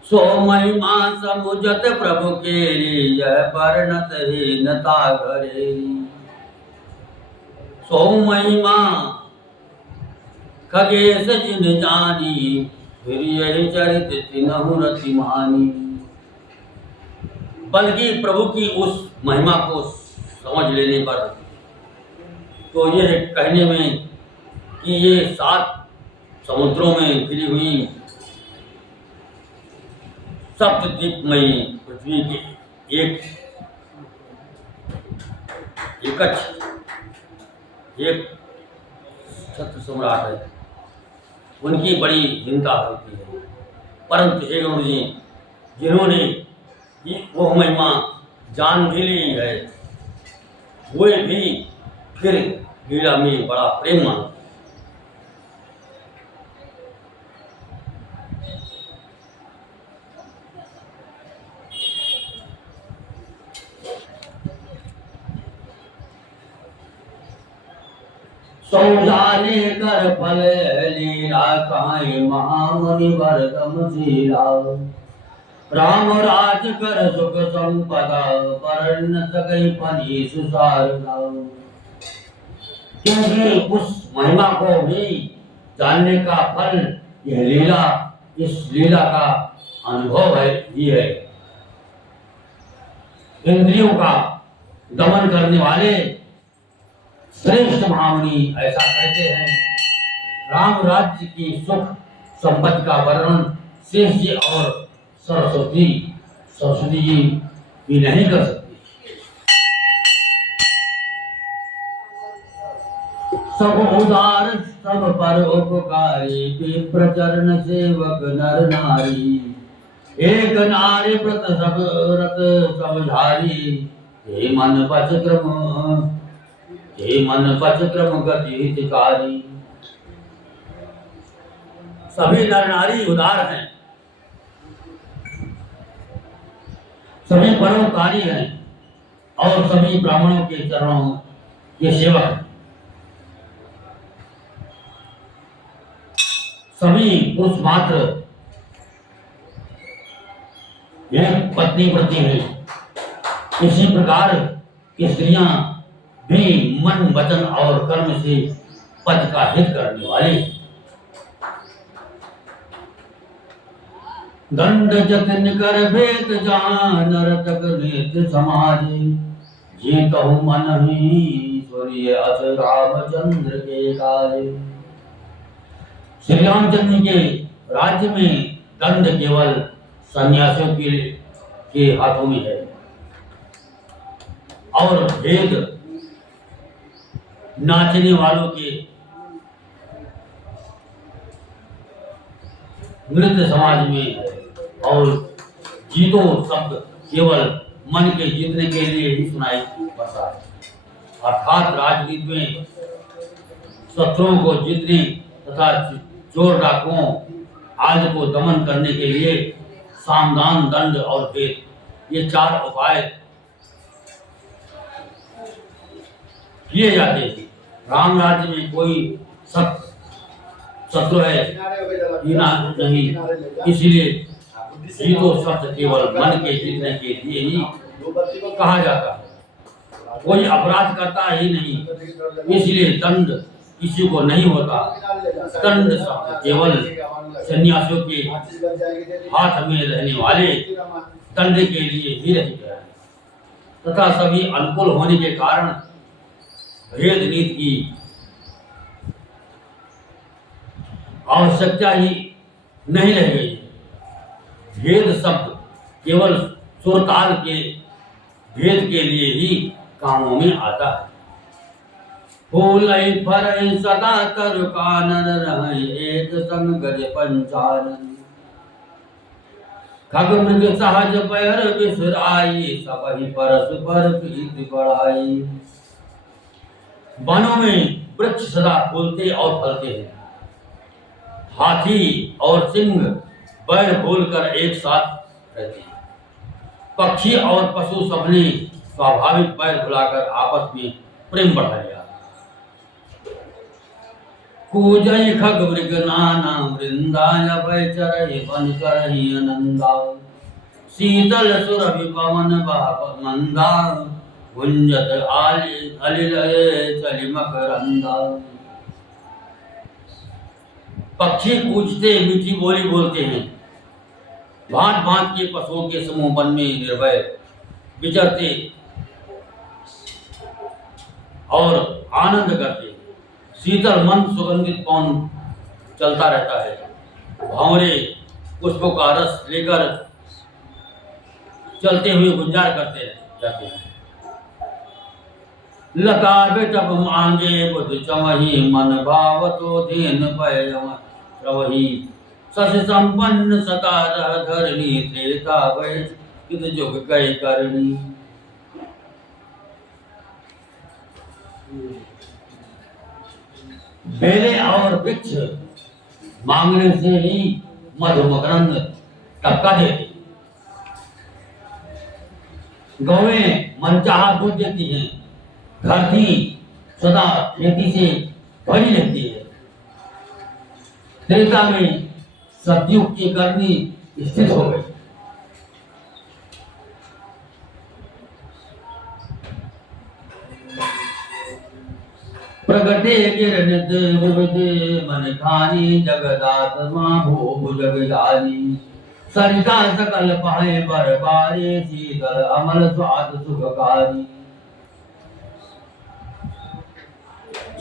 सो महिमा समुझत प्रभु केरी, यह परनत हीनता घरे। सो महिमा खगेश जिन जानी, फिर यही चरित तिनहु रति मानी। बल्कि प्रभु की उस महिमा को समझ लेने पर तो यह कहने में कि ये 7 समुद्रों में घिरी हुई सप्तद्वीपमयी पृथ्वी के एक छत्र सम्राट है, उनकी बड़ी चिंता होती है। परंतु हे गुरु जी, जिन्होंने वो महिमा जान भी ली है, वे भी फिर लीला में बड़ा प्रेम मानते। सौजाने कर फल लीला, काहे महामुनि वरदम शीला। राम राज कर सुख संपदा, पर न सकई फनी सुसार लाओ। क्योंकि उस महिमा को भी जानने का फल यह लीला, इस लीला का अनुभव है ही है। इंद्रियों का दमन करने वाले श्रेष्ठ महामुनि ऐसा कहते हैं, राम राज्य की सुख संपत्ति का वर्णन शेष जी और सरस्वती जी भी नहीं कर सकती। सब उदार सब पर उपकारी, विप्र चरण सेवक नर नारी। एक नारी व्रत सब झारी, हे मन पच क्रम गति हितकारी। सभी नर नारी उदार हैं, सभी परोपकारी हैं और सभी ब्राह्मणों के चरणों के सेवक हैं। सभी पुरुष मात्र एक पत्नी प्रति है। इसी प्रकार स्त्रियां भी मन वचन और कर्म से पति का हित करने वाली। दंड जतन कर भेद जान, नरतक नेत्र समाज। ये कहूँ मन ही सूर्य अस रामचंद्र के कार्य। श्री रामचंद्र के राज्य में दंड केवल सन्यासियों के हाथों में है और भेद नाचने वालों के नृत्य समाज में है। और जीतो शब्द केवल मन के जीतने के लिए ही सुनाई पड़ता है। अर्थात राजनीति में शत्रुओं को जीतने तथा चोर डाकुओं आदि को दमन करने के लिए सामदान दंड और भेद, ये 4 उपाय किए जाते हैं। राम राज्य में कोई शत्रु है नहीं, इसलिए जीतो शब्द केवल मन के जीतने के लिए ही कहा जाता है। कोई अपराध करता ही नहीं, इसलिए दंड किसी को नहीं होता। दंड शब्द केवल सन्यासियों के हाथ में रहने वाले दंड के लिए ही रह गया है तथा सभी अनुकूल होने के कारण भेद नीति की आवश्यकता ही नहीं रह गई। भेद शब्द केवल सुरताल के भेद के लिए ही कामों में आता है। फूल फर सदा तर कानन रहे, एक संग गज पंचानन। खग मृग सहज पैर बिसराई, सबहि परस्पर प्रीति बढ़ाई। वनों में वृक्ष सदा फूलते और फलते हैं। हाथी और सिंह बैर बोलकर एक साथ रहते हैं। पक्षी और पशु सबने स्वाभाविक पैर भुलाकर आपस में प्रेम बढ़ा लिया। कूजई खग मृग नाना वृंदाय भय चरहि वन करहि आनंदा शीतल सुरभि पवन बाप मंदा गुंजत आली अलिल चलि मकरंदा। पक्षी कूजते मीठी बोली बोलते हैं, भांत भांत के पशुओं के समूह वन में निर्भय विचरते और आनंद करते। शीतल मंद सुगंधित पवन चलता रहता है, भंवरे पुष्पों का रस लेकर चलते हुए गुंजार करते जाते हैं। लता बेटब मांगे बुध चमही मन भावतो धेन पय रवही सस संपन्न सता रह धरणी त्रेता भय कित जुग कई करणी। बेले और वृक्ष मांगने से ही मधु मकरंद टपका देती, गौएं मनचाहा दूध देती हैं, धरती सदा खेती से भरी रहती है। त्रेता में सतयुग की करनी स्थित हो गई। प्रगटे गिरनित विविधे मन खानी जगदात्मा भोग जगदानी सरिता सकल पाए बरबारे शीतल अमल स्वाद सुखकारी।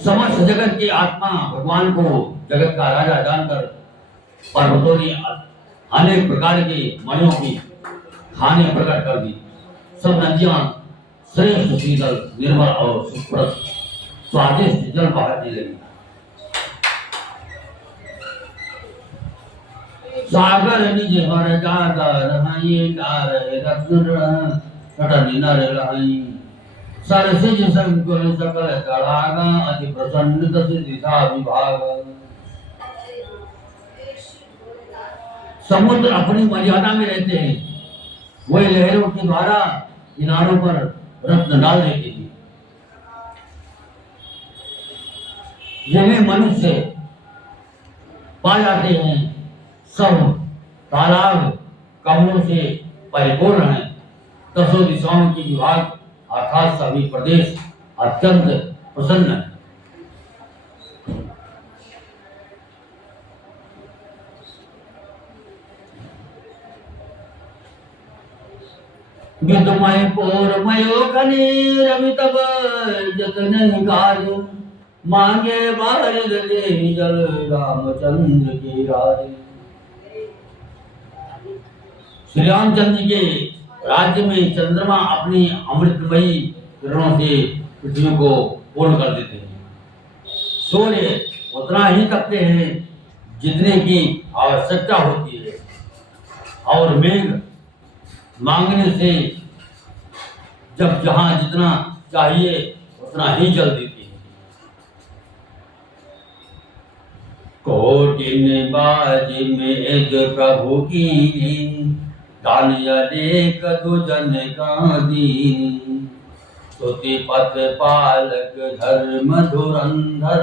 समस्त जगत की आत्मा भगवान को जगत का राजा जानकर पर्वतों ने अनेक प्रकार के मणियों की खाने प्रकट कर दी। सब नदियां श्रेष्ठ शीतल निर्मल और सुप्रद स्वादिष्ट जल बहाने लगी। सागर निज हर जादा रहाई डार रत्न रटन नर रहाई सरसिज संकुल सकल तड़ागा अति प्रसन्न तस दिशा विभाग। समुद्र अपनी मर्यादा में रहते हैं, वही लहरों के द्वारा किनारों पर रत्न डाल देती थी। जिन्हें मनुष्य पा जाते हैं सब तालाब कमलों से परिपूर्ण है। दसों दिशाओं की विभाग अर्थात सभी प्रदेश अत्यंत प्रसन्न है। विदमय पोरमयो खनि रवि तब जतन कार्य मांगे बारिद दे जल रामचंद्र के राज। श्री रामचंद्र के राज्य में चंद्रमा अपनी अमृतमयी किरणों से पृथ्वी को पूर्ण कर देते हैं। सूर्य उतना ही तपते हैं जितने की आवश्यकता होती है और मेघ मांगने से जब जहां जितना चाहिए उतना ही जल देती है। कोटिन बाजी में प्रभु की दान अनेक दुजन का दीन स्तुति पथ पालक धर्म धुरंधर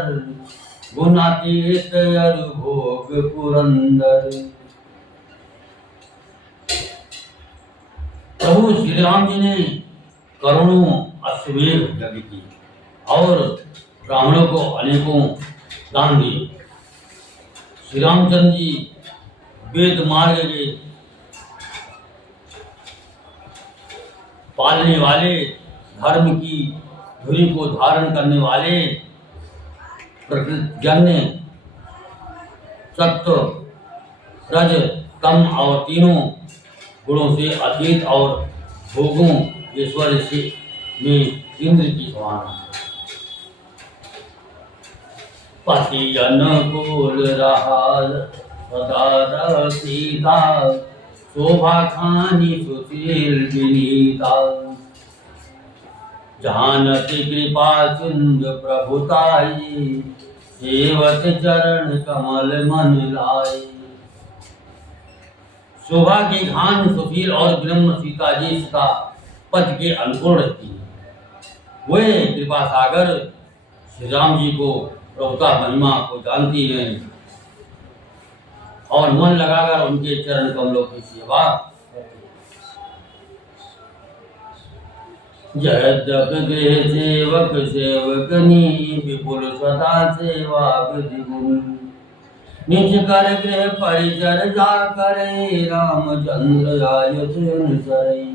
गुणातीत अरुभोग पुरंदर। प्रभु श्री राम जी ने करोड़ों अश्वमेध यज्ञ की और ब्राह्मणों को अनेकों दान दिए। श्री रामचंद्र जी वेद मार्ग के पालने वाले, धर्म की धुरी को धारण करने वाले, प्रकृतिजन्य सत्व रज तम और तीनों गुणों से अतीत और भोगों ईश्वर से में इंद्र की समान। पति अनुकूल रहा सदा सीता शोभा खानी सुशील विनीता जानती कृपा सिंधु प्रभुताई सेवत चरण कमल मन लाई। शोभा की खान सुशील और विनम्र सीता जी सदा पति के अनुकूल रहती है। वे कृपा सागर श्री राम जी को प्रभु का महिमा को जानती हैं और मन लगाकर उनके चरण कमलों की सेवा। जय जप गृह सेवक सेवकनी विपुल सदा सेवा विधि गुण निज कर गृह परिचर जा करे रामचंद्र आय सई।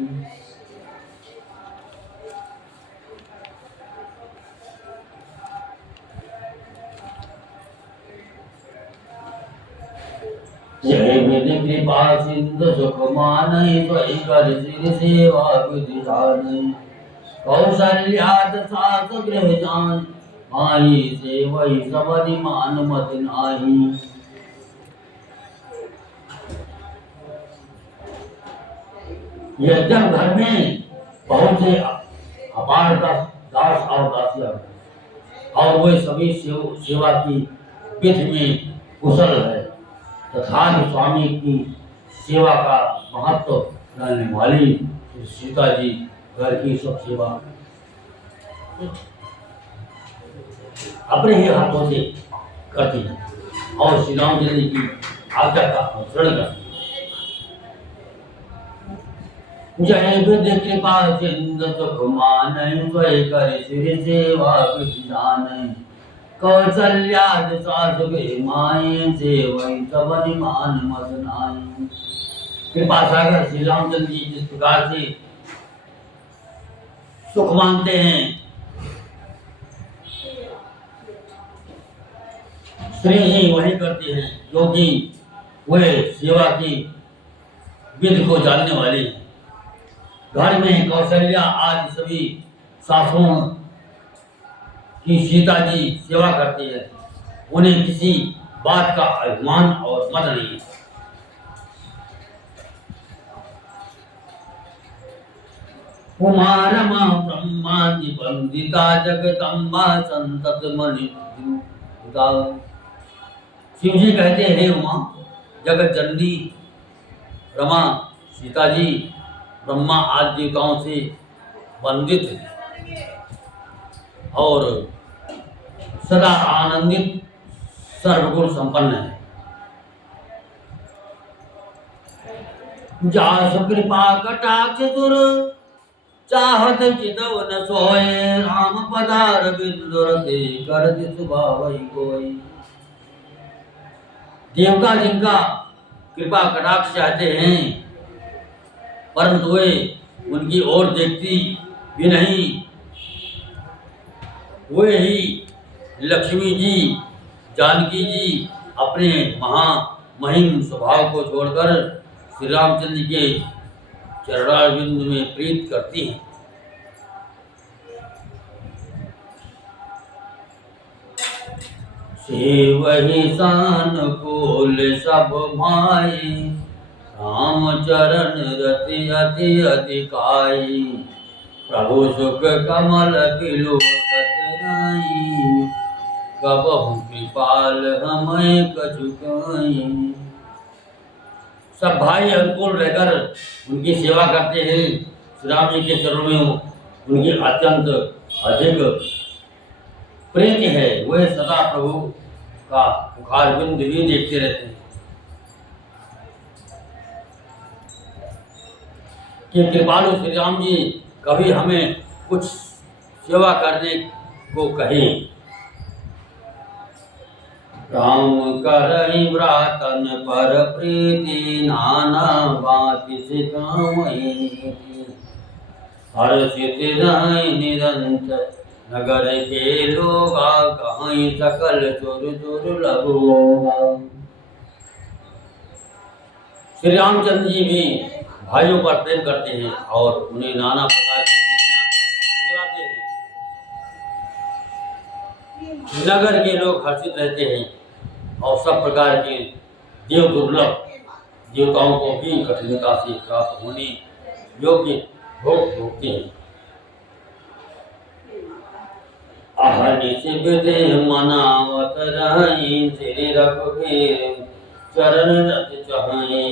जय विधि कृपा सिंधु सुख मानई सोई कर सिर सेवा विधि जानी कौशल्यात सास गृह जान माही से वही सबरि मान मत नाही। यह जब घर में बहुत से अपार दास और दासियां और वे सभी सेवा की विधि में कुशल है तथा स्वामी की सेवा का महत्व जानने वाली सीता जी घर की सब सेवा अपने ही हाथों से करती है और श्री राम जी की आज्ञा का अनुसरण करती है। जय विधि कृपा सिंधु सुख मानई सोई कर सिर सेवा विधि जानई कौशल्याद सास गृह माई से वही सबरि मान मत नाही। कृपा सागर श्री रामचंद्र जी जिस प्रकार से सुख मानते हैं स्त्री ही वही करती है क्योंकि वे सेवा की विधि को जानने वाली है। घर में कौशल्या आदि सभी सासुओं की सीता जी सेवा करती है उन्हें किसी बात का अभिमान और मद नहीं। कुमार ब्रह्मादि वंदिता जगदम्बा संतत मणि। शिव जी कहते हैं हे उमा जगत जननी रमा सीता जी ब्रह्मा आदि देवताओं से वंदित और सदा आनंदित सर्वगुण संपन्न है। जास कृपा कटाक्ष दुर चाहत चितव न सोए राम पदार बिंदुरते कर सुभावई कोई। देवता जिनका कृपा कटाक्ष चाहते हैं परंतु वे उनकी ओर देखती भी नहीं। वे ही लक्ष्मी जी जानकी जी अपने महामहिम स्वभाव को छोड़कर श्री रामचंद्र के चरणारविंद में प्रीत करती हैं। से वही सान कोल सब भाई राम चरण रति अति अधिकाई प्रभु सुख कमल बिलोकत नाई कबहु कृपाल हमें कछुकाई। सब भाई अनुकूल रहकर उनकी सेवा करते हैं। श्री राम जी के चरणों में उनकी अत्यंत अधिक प्रीति है। वे सदा प्रभु का मुखार बिंदु ही देखते रहते हैं कि कृपालु श्री राम जी कभी हमें कुछ सेवा करने को कहें। राम करहि व्रातन पर प्रीति नाना बात सिखावई नीति हर्षित रहि निरंतर नगर के लोगा कहीं सकल चुर चुर लबोगा। श्री रामचंद्र जी भी भाइयों पर प्रेम करते हैं और उन्हें नाना प्रकार की नीतियां सिखाते हैं। नगर के लोग हर्षित रहते हैं और सब प्रकार के देव दुर्लभ देवताओं को भी कठिनता से प्राप्त होने योग्य भोग भोगते हैं। आहनिश विदे मनावत रही श्री रघुवीर चरण रत चहाई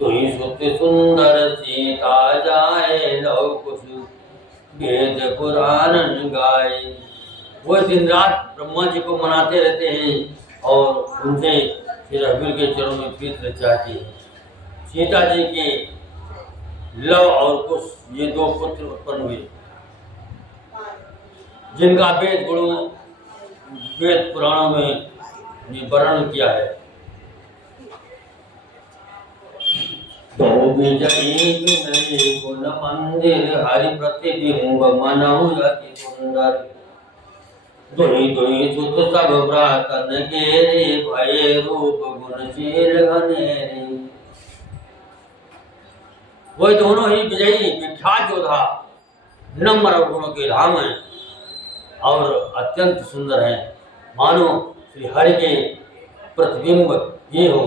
दुहि सुत सुंदर सीता जाए लव कुछ वेद पुराण गाए। वो दिन रात ब्रह्मा जी को मनाते रहते हैं और उनसे श्री रघुवीर के चरणों में प्रीत चाहती है। सीता जी के लव और कुश ये दो पुत्र उत्पन्न हुए, जिनका वेद पुराणों में वर्णन किया है। तो विजयी गुण मंदिर हरि प्रतिबिंब मनहु अति सुंदर, दुहि दुहि सुत सब भ्रातन गेरे भये रूप गुणशील घनेरे। वह दोनों ही विजयी विख्यात योद्धा नम्र और गुणों के धाम हैं और अत्यंत सुंदर हैं, मानो श्री हरि के प्रतिबिंब ये हो।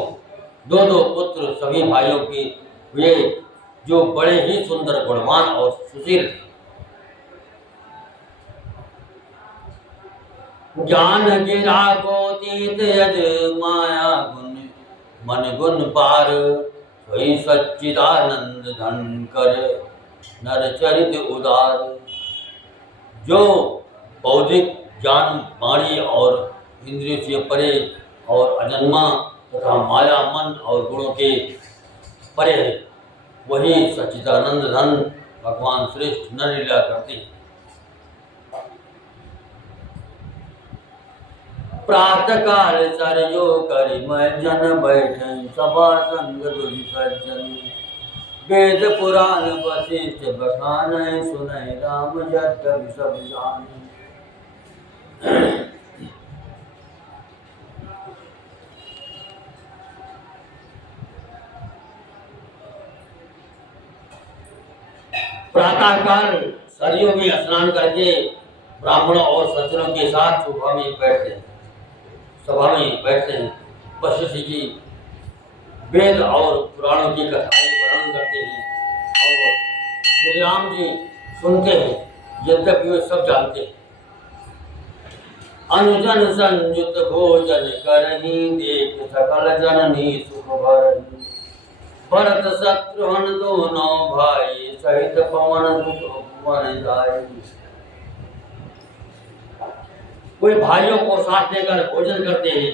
दो दो पुत्र सभी भाइयों के वे जो बड़े ही सुंदर गुणवान और सुशील थे। ज्ञान गिरा गोतीत यज माया गुण मन गुण पार, वही सच्चिदानंद धन कर नर चरित उदार। जो बौद्धिक ज्ञान वाणी और इंद्रियों से परे और अजन्मा तथा माया मन और गुणों के परे है, वही सच्चिदानंद धन भगवान श्रेष्ठ नर लीला करते हैं। प्रातः काल सरयो करि जन बैठे सभा संग दुहि सज्जन, वेद पुराण वशिष्ठ बखान सुनहि राम यद्यपि सब जान। प्रातः काल सरयू में स्नान करके ब्राह्मणों और सज्जनों के साथ सभा में बैठते हैं। वशिष्ठ जी वेद और पुराणों की कथाएं वर्णन करते हैं और श्री राम जी सुनते हैं, यद्यपि वे सब जानते हैं। अनुजन संयुत भोजन करहि, देख सकल जननी सुख भरहि। भरत शत्रुघ्न दोनों भाई, सहित पवन सुत मन जाय। कोई भाइयों को साथ लेकर भोजन करते हैं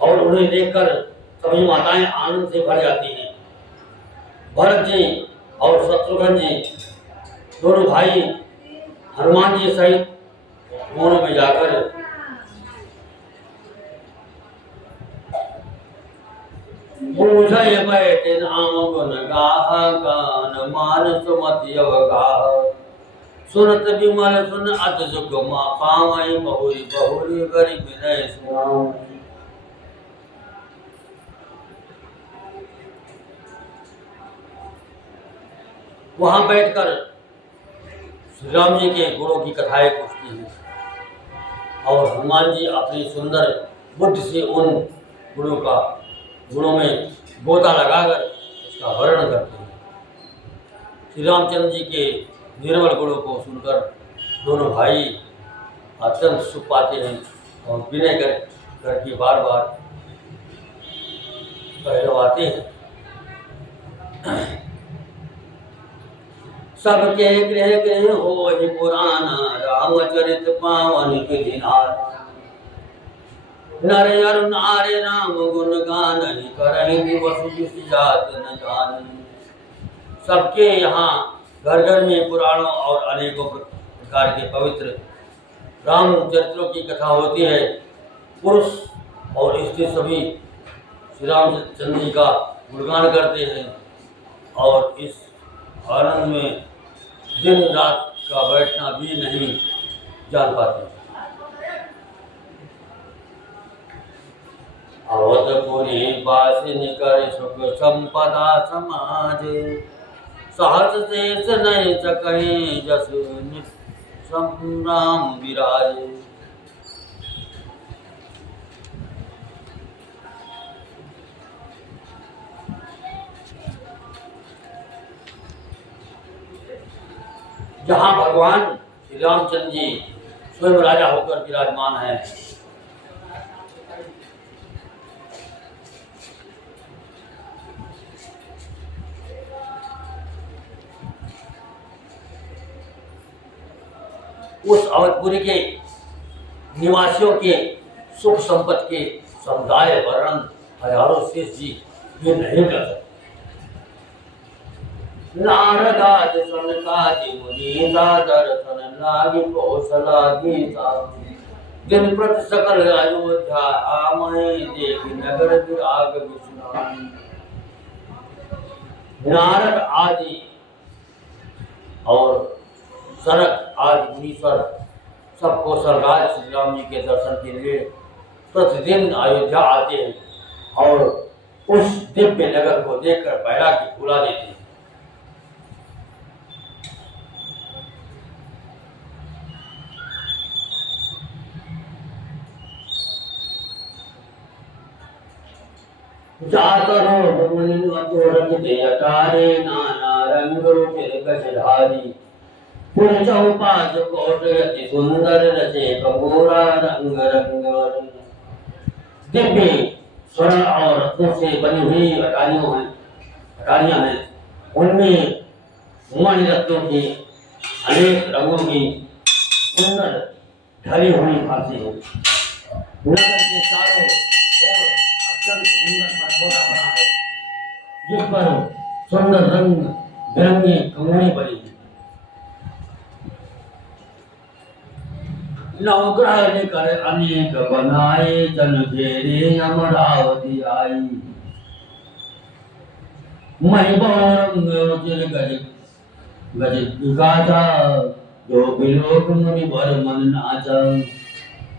और उन्हें देखकर सभी माताएं आनंद से भर जाती हैं। भरत जी और शत्रुघ्न जी दोनों भाई हनुमान जी सहित वनों में जाकर बूझय बैठे नाम गुण गाह, गान मान सुमति अवगाह। सुनत विमल सुन अति सुख पावई, बहुरी बहुरी गरीब विनय सुनाऊं। वहां बैठकर श्री राम जी के गुणों की कथाएं पूछती हैं और हनुमान जी अपनी सुंदर बुद्धि से उन गुणों में गोता लगाकर उसका वर्णन करते हैं। श्री रामचंद्र जी के निर्मल गुणों को सुनकर दोनों भाई अत्यंत सुख पाते हैं और विनय करके बार बार कहलवाते हैं। सबके गृह गृह हो ही पुराना, रामचरित पावन विधिनार। नर अर नारे राम गुण गान, करहि दिवस जिस जात न जानी। सबके यहाँ घर घर में पुराणों और अनेकों प्रकार के पवित्र राम चरित्रों की कथा होती है। पुरुष और स्त्री सभी श्री रामचंद्र जी का गुणगान करते हैं और इस आनंद में दिन रात का बैठना भी नहीं जान पाते। अवधपुरी बासिन कर सुख संपदा समाजे, सहस शेष नहीं सकहीं जस संग्राम विराजे। जहाँ भगवान श्री रामचंद्र जी स्वयं राजा होकर विराजमान है, उस अवधपुरी के निवासियों के सुख संपत्ति के समुदाय वर्णन हजारों शेष जी ये नहीं कर सकते। नारदाद सनकादि मुनि दर्शन लागी कौशलादि दिन प्रति सकल अयोध्या आमय देख नगर विराग विष्णु। नारद आदि और सरक आदि मुनीश्वर सब कौशलराज श्री राम जी के दर्शन के लिए प्रतिदिन अयोध्या आते हैं और उस दिव्य नगर को देखकर बैरागी भुला देते हैं। जातरो मुनि रखते अटारे नाना रंग रूपे गजधारी पुर चौपाच कोट अति सुंदर रचे कपूरा रंग रंग दिव्य स्वर्ण और रत्नों से बनी हुई अटारियां हैं। उनमें मणि रत्नों की अनेक रंगों की सुंदर ढली हुई फांसी है। नगर के चारों ओर अत्यंत सुंदर परखोटा बना है जिस पर सुंदर रंग बिरंगी कंगनी बनी है। नवग्रह लेकर अनेक बनाए जन फेरे अमरावती आई महिबौरंग रुचिर गज गाजा जो बिलोक मुनि वर मन नाचा।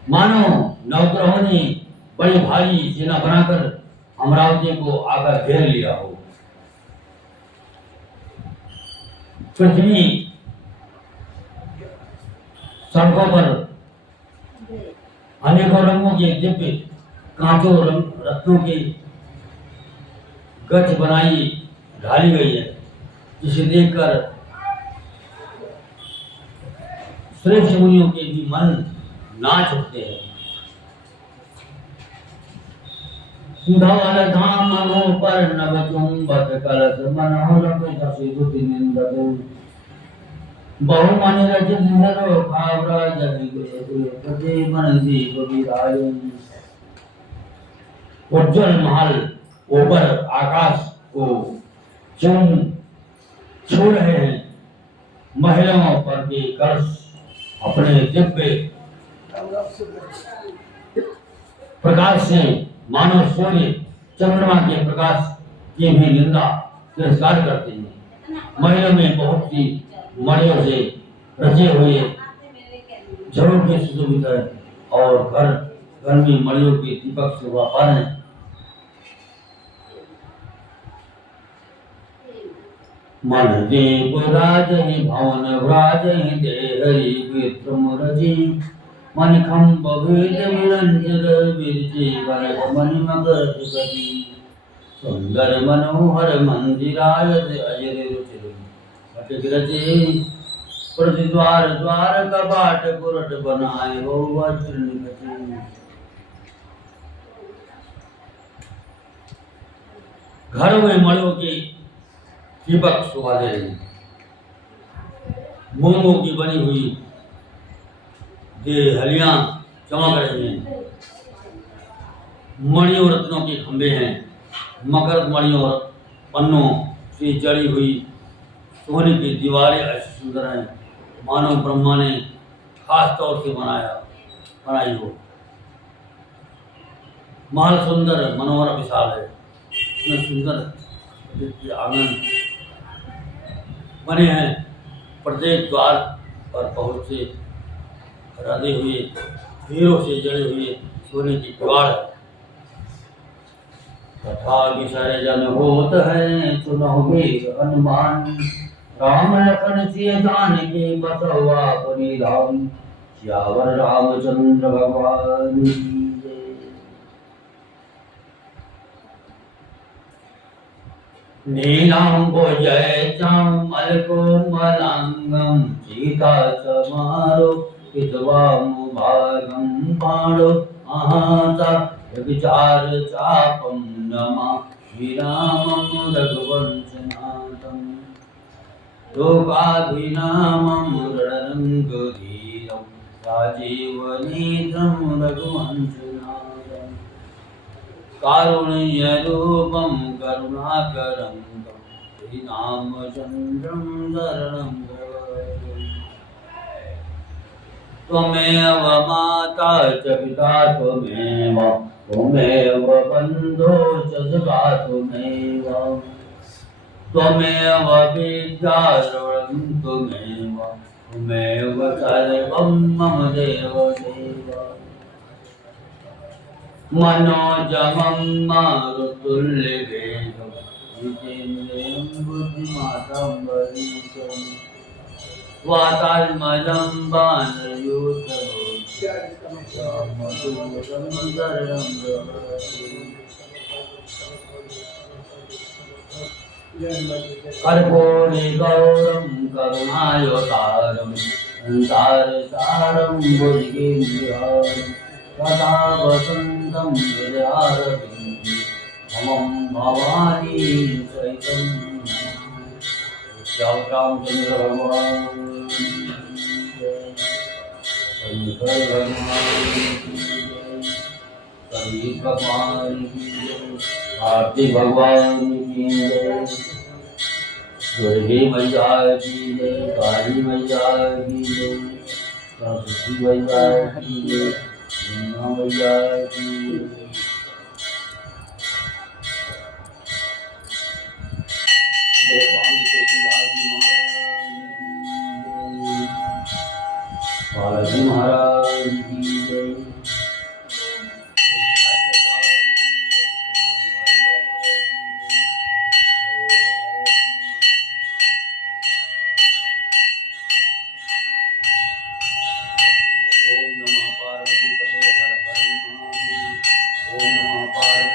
मानो नवग्रहों ने बड़ी भारी सेना बनाकर अमरावती को आकर घेर लिया हो। पृथ्वी सड़कों पर अनेकों रंगों के दिव्य कांचों रत्नों की गच बनाई ढाली गई है जिसे देखकर श्रेष्ठ मुनियों के भी मन नाच उठते हैं। धवल धाम पर नभ चुंबक कलश मनोरम शशि निंदतो बहुमनि रचित धरो खावरा जगि मन दीप विरायो। उज्जवल महल ऊपर आकाश को छू रहे हैं। महिलाओं पर भी कलश अपने दिव्य प्रकाश से मानो सूर्य चंद्रमा के प्रकाश की भी निंदा तिरस्कार करते हैं। महिला में बहुत सी मणियों से रचे हुए झरों के सुशोभित है और घर में मणियों के दीपक शोभा पा रहे हैं। मन दीप राज भवन व्राज देहरी विक्रम रजी मन खंब वेद विरंजन विरजे गणक मणि मगर गति सुंदर मनोहर मंदिराय अजर रुचिर अटक रचे प्रतिद्वार द्वार कबाट पुरट बनाए हो वज्र निकटे। घरों में मणियों की दीपक शोभा दे रही मोमों की बनी हुई देहलियां चमक रही हैं। मणियों रत्नों के खंभे हैं। मकर मणियों और पन्नों से जड़ी हुई सोने की दीवारें ऐसी सुंदर हैं मानो ब्रह्मा ने खास तौर से बनाई हो। महल सुंदर मनोहर विशाल है। इसमें सुंदर आंगन बने हैं। प्रत्येक द्वार पर बहुत से राधे हुए हीरों से जड़े हुए सोने की दीवार है। तथा विषय जन होत है सुनोगे हनुमान राम लखन सिय जानकी बसवा पुरी धाम सियावर रामचंद्र भगवान की जय। नीलांबोजय चामल कोमलांगम सीता समारो भागम बाणो आहाता विचार चापम नमा श्रीरामं रघुवंशनाथं लोकाभिरामं रणरङ्गधीरं राजीवनेत्रं रघुवंशनाथं कारुण्यरूपं करुणाकरं श्रीरामचन्द्रं शरणं प्रपद्ये। त्वमेव माता च पिता त्वमेव त्वमेव बन्धो च सखा त्वमेव त्वमेव विद्या सर्वं त्वमेव त्वमेव सर्वं मम देव देव। मनोजमं मारुतुल्यवेगं जितेन्द्रियं बुद्धिमतां वरिष्ठं वातात्मजं वानरयूथं रामदूतं शरणं प्रपद्ये। कर्पूरगौरं करुणावतारं संसारसारं भुजगेन्द्रहारं सदा वसन्तं हृदयारविन्दे मम भवानी सहितं रामचंद्र भगवान की जय, शंकर भगवान की जय, कबीर भगवान की जय, कार्तिक भगवान की जय, दुर्गे मैया की जय, काली मैया की जय, सरस्वती मैया की जय, गंगा मैया की जय। बालाजी महाराज की जय। ओम नमः पार्वती पते हर हर महादेव। ओम नमः पार्वती